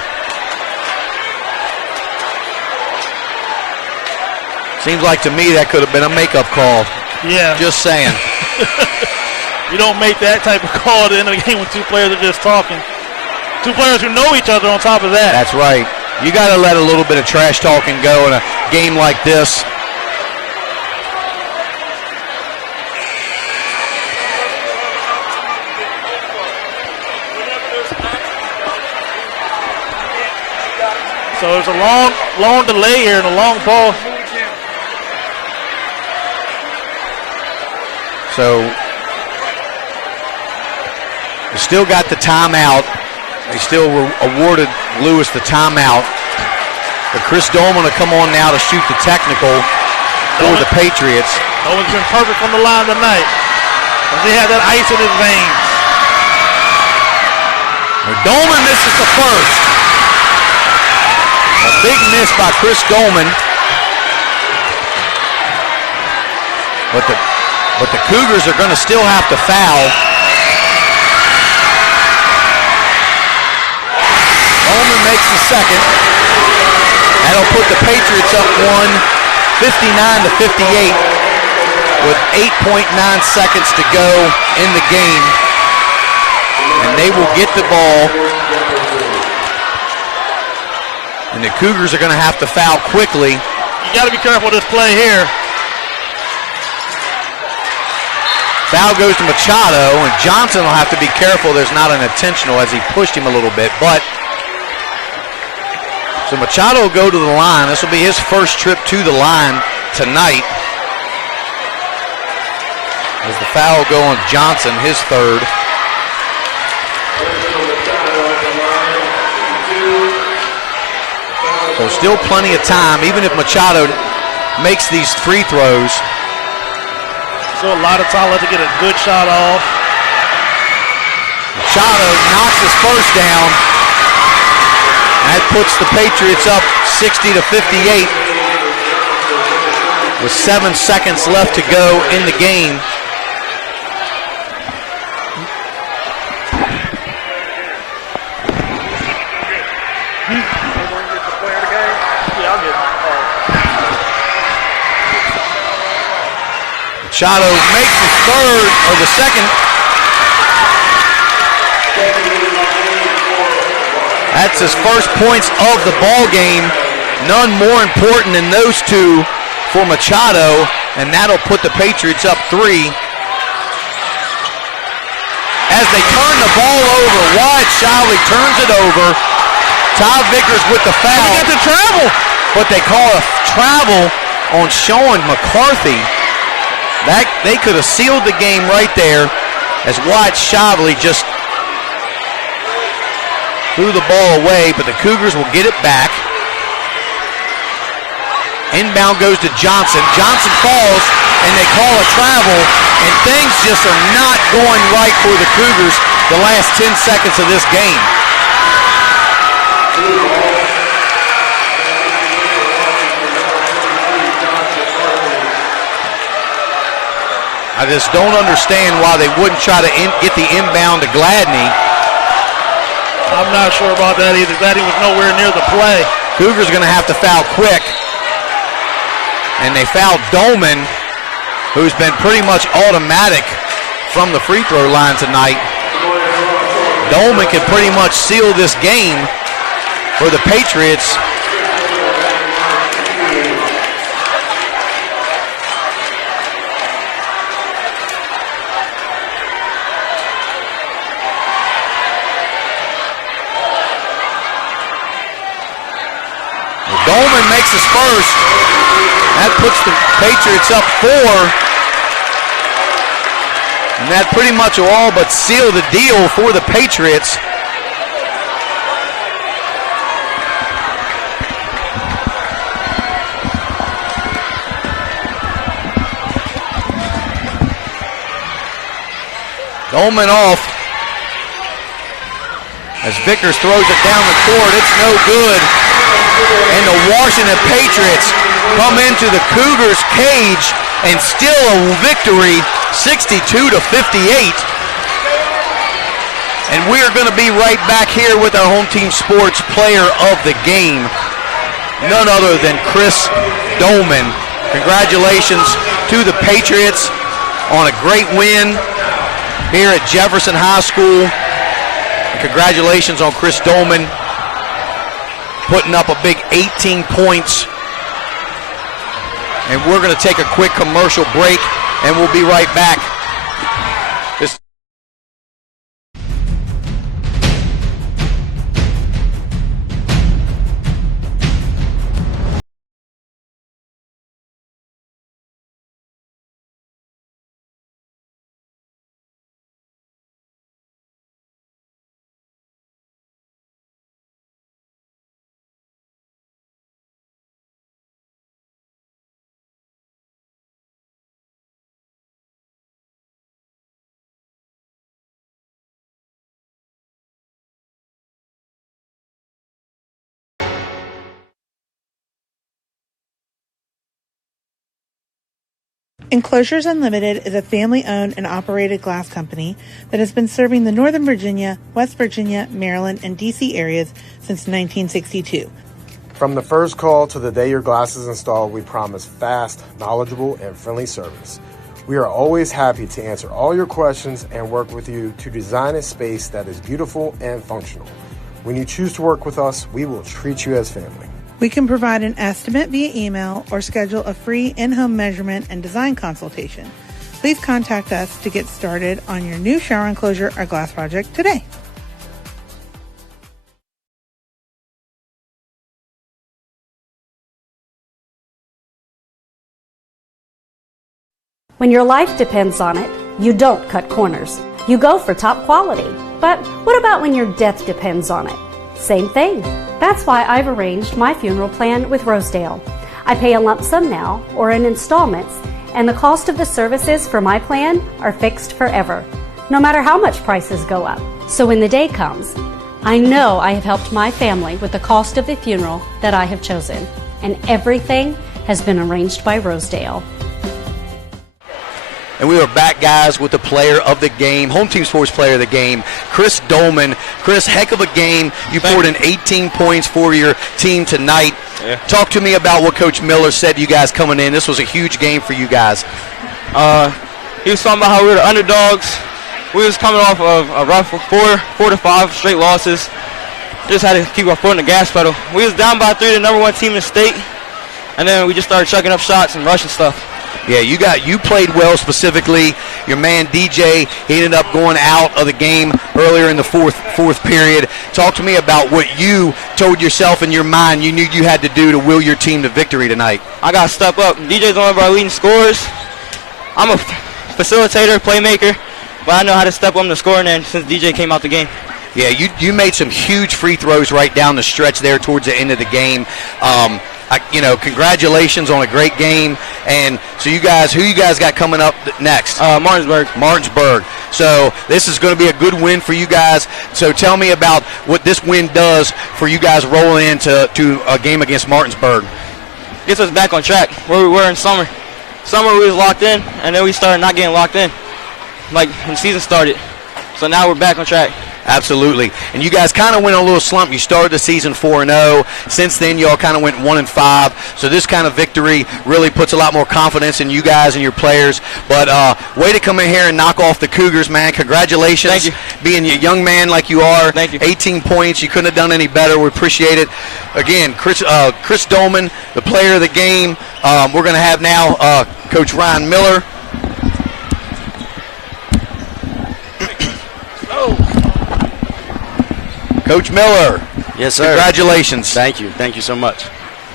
Seems like to me that could have been a makeup call. Yeah. Just saying. You don't make that type of call at the end of the game when 2 players are just talking. 2 players who know each other on top of that. That's right. You got to let a little bit of trash talking go in a game like this. So there's a long delay here and a long ball. So they still got the timeout. They still awarded Lewis the timeout. But Chris Dolman will come on now to shoot the technical for the Patriots. Dolman's been perfect from the line tonight. He had that ice in his veins. Dolman misses the first. A big miss by Chris Dolman. But the Cougars are going to still have to foul. Dolman makes the second. That'll put the Patriots up 59-58 with 8.9 seconds to go in the game. And they will get the ball. And the Cougars are going to have to foul quickly. You got to be careful with this play here. Foul goes to Machado, and Johnson will have to be careful there's not an intentional as he pushed him a little bit. But so Machado will go to the line. This will be his first trip to the line tonight. As the foul will go on Johnson, his third. So still plenty of time, even if Machado makes these free throws. Still a lot of time left to get a good shot off. Machado knocks his first down. That puts the Patriots up 60-58 with 7 seconds left to go in the game. Machado makes the third, or the second. That's his first points of the ball game. None more important than those two for Machado, and that'll put the Patriots up 3. As they turn the ball over, Wyatt Shively turns it over. Todd Vickers with the foul. They got the travel. But they call a travel on Sean McCarthy. They could have sealed the game right there as Wyatt Shively just threw the ball away, but the Cougars will get it back. Inbound goes to Johnson. Johnson falls, and they call a travel, and things just are not going right for the Cougars the last 10 seconds of this game. I just don't understand why they wouldn't try to get the inbound to Gladney. I'm not sure about that either. Gladney was nowhere near the play. Cougars are going to have to foul quick. And they fouled Dolman, who's been pretty much automatic from the free throw line tonight. Dolman can pretty much seal this game for the Patriots. Dolman makes his first. That puts the Patriots up 4. And that pretty much will all but seal the deal for the Patriots. Dolman off. As Vickers throws it down the court, it's no good. And the Washington Patriots come into the Cougars' cage and steal a victory, 62-58. And we are going to be right back here with our home team sports player of the game, none other than Chris Dolman. Congratulations to the Patriots on a great win here at Jefferson High School. Congratulations on Chris Dolman putting up a big 18 points. And we're going to take a quick commercial break, and we'll be right back. Enclosures Unlimited is a family-owned and operated glass company that has been serving the Northern Virginia, West Virginia, Maryland, and D.C. areas since 1962. From the first call to the day your glass is installed, we promise fast, knowledgeable, and friendly service. We are always happy to answer all your questions and work with you to design a space that is beautiful and functional. When you choose to work with us, we will treat you as family. We can provide an estimate via email or schedule a free in-home measurement and design consultation. Please contact us to get started on your new shower enclosure or glass project today. When your life depends on it, you don't cut corners. You go for top quality. But what about when your death depends on it? Same thing. That's why I've arranged my funeral plan with Rosedale. I pay a lump sum now or in installments, and the cost of the services for my plan are fixed forever, no matter how much prices go up. So when the day comes, I know I have helped my family with the cost of the funeral that I have chosen, and everything has been arranged by Rosedale. And we are back, guys, with the player of the game, home team sports player of the game, Chris Dolman. Chris, heck of a game. You poured in 18 points for your team tonight. Yeah. Talk to me about what Coach Miller said to you guys coming in. This was a huge game for you guys. He was talking about how we were the underdogs. We was coming off of a rough 4 to 5 straight losses. Just had to keep our foot on the gas pedal. We was down by 3, the number 1 team in the state, and then we just started chucking up shots and rushing stuff. Yeah, you played well specifically. Your man DJ, he ended up going out of the game earlier in the fourth period. Talk to me about what you told yourself in your mind you knew you had to do to will your team to victory tonight. I got to step up. DJ's one of our leading scorers. I'm a facilitator, playmaker, but I know how to step up in the scoring end since DJ came out the game. Yeah, you made some huge free throws right down the stretch there towards the end of the game. Congratulations on a great game. And so who you guys got coming up next? Martinsburg. So this is going to be a good win for you guys. So tell me about what this win does for you guys rolling into a game against Martinsburg. Gets us back on track where we were in summer. Summer we was locked in, and then we started not getting locked in, like when the season started. So now we're back on track. Absolutely. And you guys kind of went on a little slump. You started the season 4-0. Since then, y'all kind of went 1-5. So this kind of victory really puts a lot more confidence in you guys and your players. But way to come in here and knock off the Cougars, man. Congratulations. Thank you. Being a young man like you are. Thank you. 18 points. You couldn't have done any better. We appreciate it. Again, Chris Dolman, the player of the game. We're going to have now Coach Ryan Miller. Coach Miller. Yes, sir. Congratulations. Thank you. Thank you so much.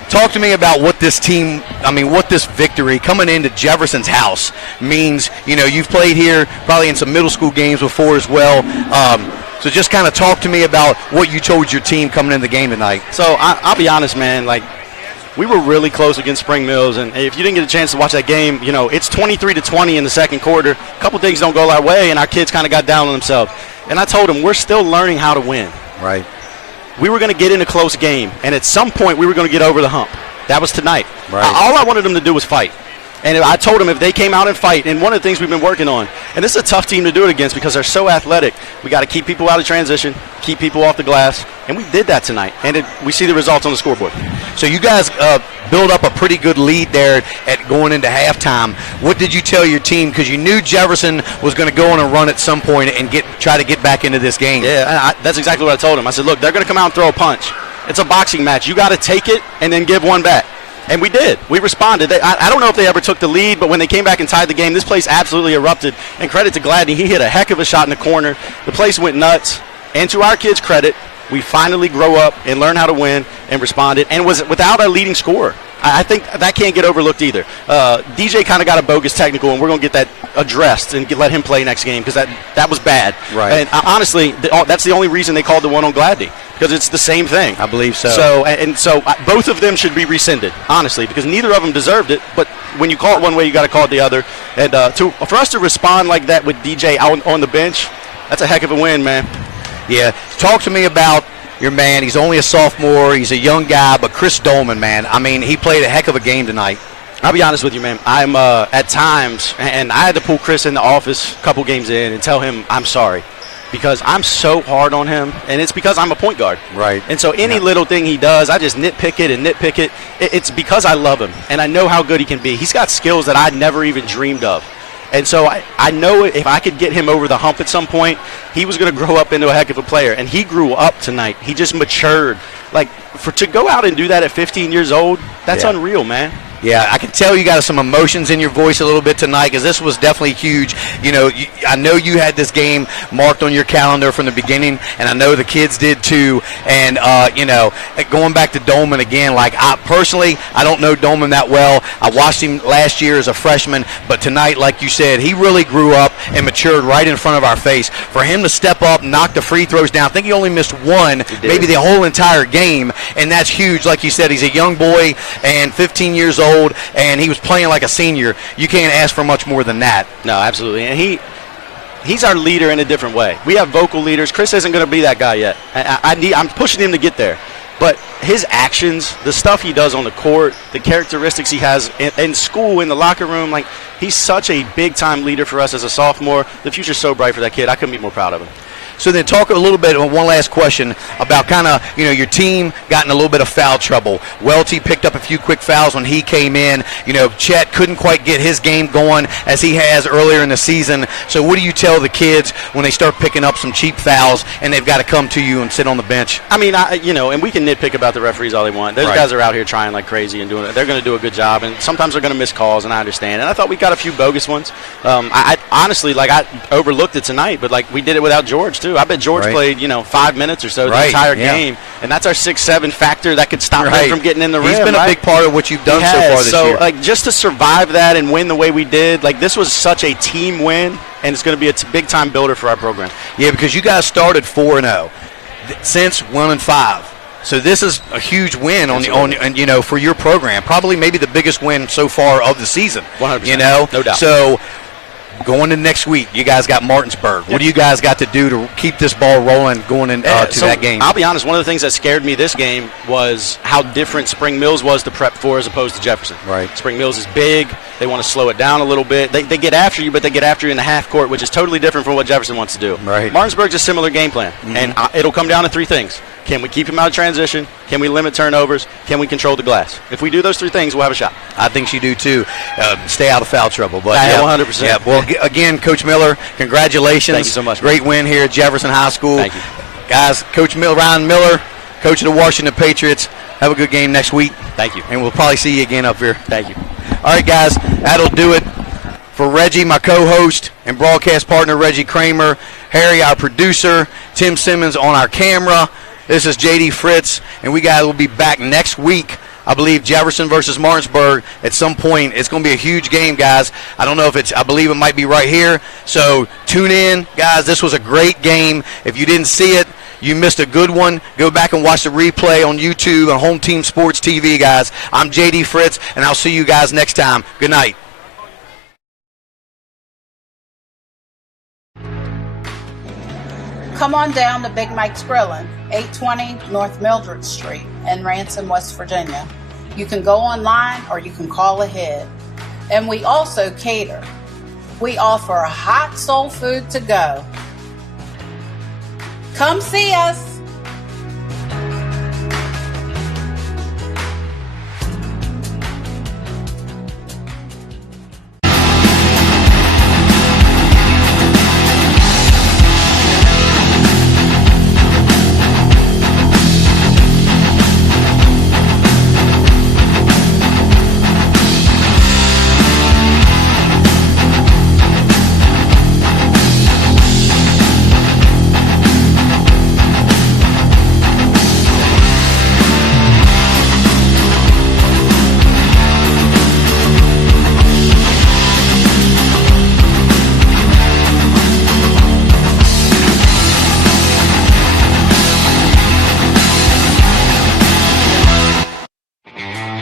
Talk to me about what this team, what this victory coming into Jefferson's house means. You know, you've played here probably in some middle school games before as well. So just kind of talk to me about what you told your team coming into the game tonight. So I'll be honest, man. Like, we were really close against Spring Mills, and if you didn't get a chance to watch that game, you know, it's 23-20 in the second quarter. A couple things don't go our way, and our kids kind of got down on themselves. And I told them, we're still learning how to win. Right. We were going to get in a close game, and at some point we were going to get over the hump. That was tonight. Right. All I wanted them to do was fight. And I told them if they came out and fight, and one of the things we've been working on, and this is a tough team to do it against because they're so athletic, we got to keep people out of transition, keep people off the glass, and we did that tonight. And we see the results on the scoreboard. So you guys build up a pretty good lead there at going into halftime. What did you tell your team? Because you knew Jefferson was going to go on a run at some point and try to get back into this game. Yeah, that's exactly what I told them. I said, look, they're going to come out and throw a punch. It's a boxing match. You got to take it and then give one back. And we did. We responded. I don't know if they ever took the lead, but when they came back and tied the game, this place absolutely erupted. And credit to Gladney. He hit a heck of a shot in the corner. The place went nuts. And to our kids' credit, we finally grow up and learn how to win and responded. And was without our leading scorer. I think that can't get overlooked either. DJ kind of got a bogus technical, and we're going to get that addressed and let him play next game because that was bad. Right. And honestly, that's the only reason they called the one on Gladney, because it's the same thing. I believe so. So both of them should be rescinded, honestly, because neither of them deserved it. But when you call it one way, you got to call it the other. And for us to respond like that with DJ on the bench, that's a heck of a win, man. Yeah. Talk to me about your man. He's only a sophomore. He's a young guy, but Chris Dolman, man, I mean, he played a heck of a game tonight. I'll be honest with you, man. I'm at times, and I had to pull Chris in the office a couple games in and tell him I'm sorry, because I'm so hard on him, and it's because I'm a point guard. Right. And so any little thing he does, I just nitpick it. It's because I love him, and I know how good he can be. He's got skills that I never even dreamed of. And so I know if I could get him over the hump at some point, he was going to grow up into a heck of a player. And he grew up tonight. He just matured. Like, to go out and do that at 15 years old, that's unreal, man. Yeah, I can tell you got some emotions in your voice a little bit tonight because this was definitely huge. You know, I know you had this game marked on your calendar from the beginning, and I know the kids did too. And, you know, going back to Dolman again, like I don't know Dolman that well. I watched him last year as a freshman, but tonight, like you said, he really grew up and matured right in front of our face. For him to step up, knock the free throws down, I think he only missed one, maybe the whole entire game, and that's huge. Like you said, he's a young boy and 15 years old. And he was playing like a senior. You can't ask for much more than that. No, absolutely. And he's our leader in a different way. We have vocal leaders. Chris isn't going to be that guy yet. I'm pushing him to get there. But his actions, the stuff he does on the court, the characteristics he has in school, in the locker room, like, he's such a big-time leader for us as a sophomore. The future's so bright for that kid. I couldn't be more proud of him. So then talk a little bit, one last question, about kind of, you know, your team got in a little bit of foul trouble. Welty picked up a few quick fouls when he came in. You know, Chet couldn't quite get his game going as he has earlier in the season. So what do you tell the kids when they start picking up some cheap fouls and they've got to come to you and sit on the bench? I mean, you know, and we can nitpick about the referees all they want. Those guys are out here trying like crazy and doing it. They're going to do a good job, and sometimes they're going to miss calls, and I understand. And I thought we got a few bogus ones. I honestly, like, I overlooked it tonight, but, like, we did it without George, too. I bet George played, 5 minutes or so the entire game, and that's our 6'7" factor that could stop him from getting in the rim. He's been a big part of what you've done so far this year. So, like, just to survive that and win the way we did, like, this was such a team win, and it's going to be a big-time builder for our program. Yeah, because you guys started 4-0 since 1-5. So this is a huge win for your program. Probably maybe the biggest win so far of the season. 100%. You know, no doubt. So going to next week, you guys got Martinsburg. What do you guys got to do to keep this ball rolling going into that game? I'll be honest, one of the things that scared me this game was how different Spring Mills was to prep for as opposed to Jefferson. Right. Spring Mills is big. They want to slow it down a little bit. They get after you, but they get after you in the half court, which is totally different from what Jefferson wants to do. Right. Martinsburg's a similar game plan, and it'll come down to three things. Can we keep him out of transition? Can we limit turnovers? Can we control the glass? If we do those three things, we'll have a shot. I think you do too. Stay out of foul trouble. But 100%. Yeah. Well, again, Coach Miller, congratulations. Thank you so much. Great win here at Jefferson High School. Thank you. Guys, Coach Ryan Miller, coach of the Washington Patriots. Have a good game next week. Thank you. And we'll probably see you again up here. Thank you. All right, guys, that'll do it for Reggie, my co-host, and broadcast partner, Reggie Kramer, Harry, our producer, Tim Simmons on our camera. This is JD Fritz, and we guys will be back next week. I believe Jefferson versus Martinsburg at some point. It's going to be a huge game, guys. I don't know if I believe it might be right here. So tune in, guys. This was a great game. If you didn't see it, you missed a good one. Go back and watch the replay on YouTube on Home Team Sports TV, guys. I'm JD Fritz, and I'll see you guys next time. Good night. Come on down to Big Mike's Grillin, 820 North Mildred Street in Ransom, West Virginia. You can go online or you can call ahead. And we also cater. We offer hot soul food to go. Come see us.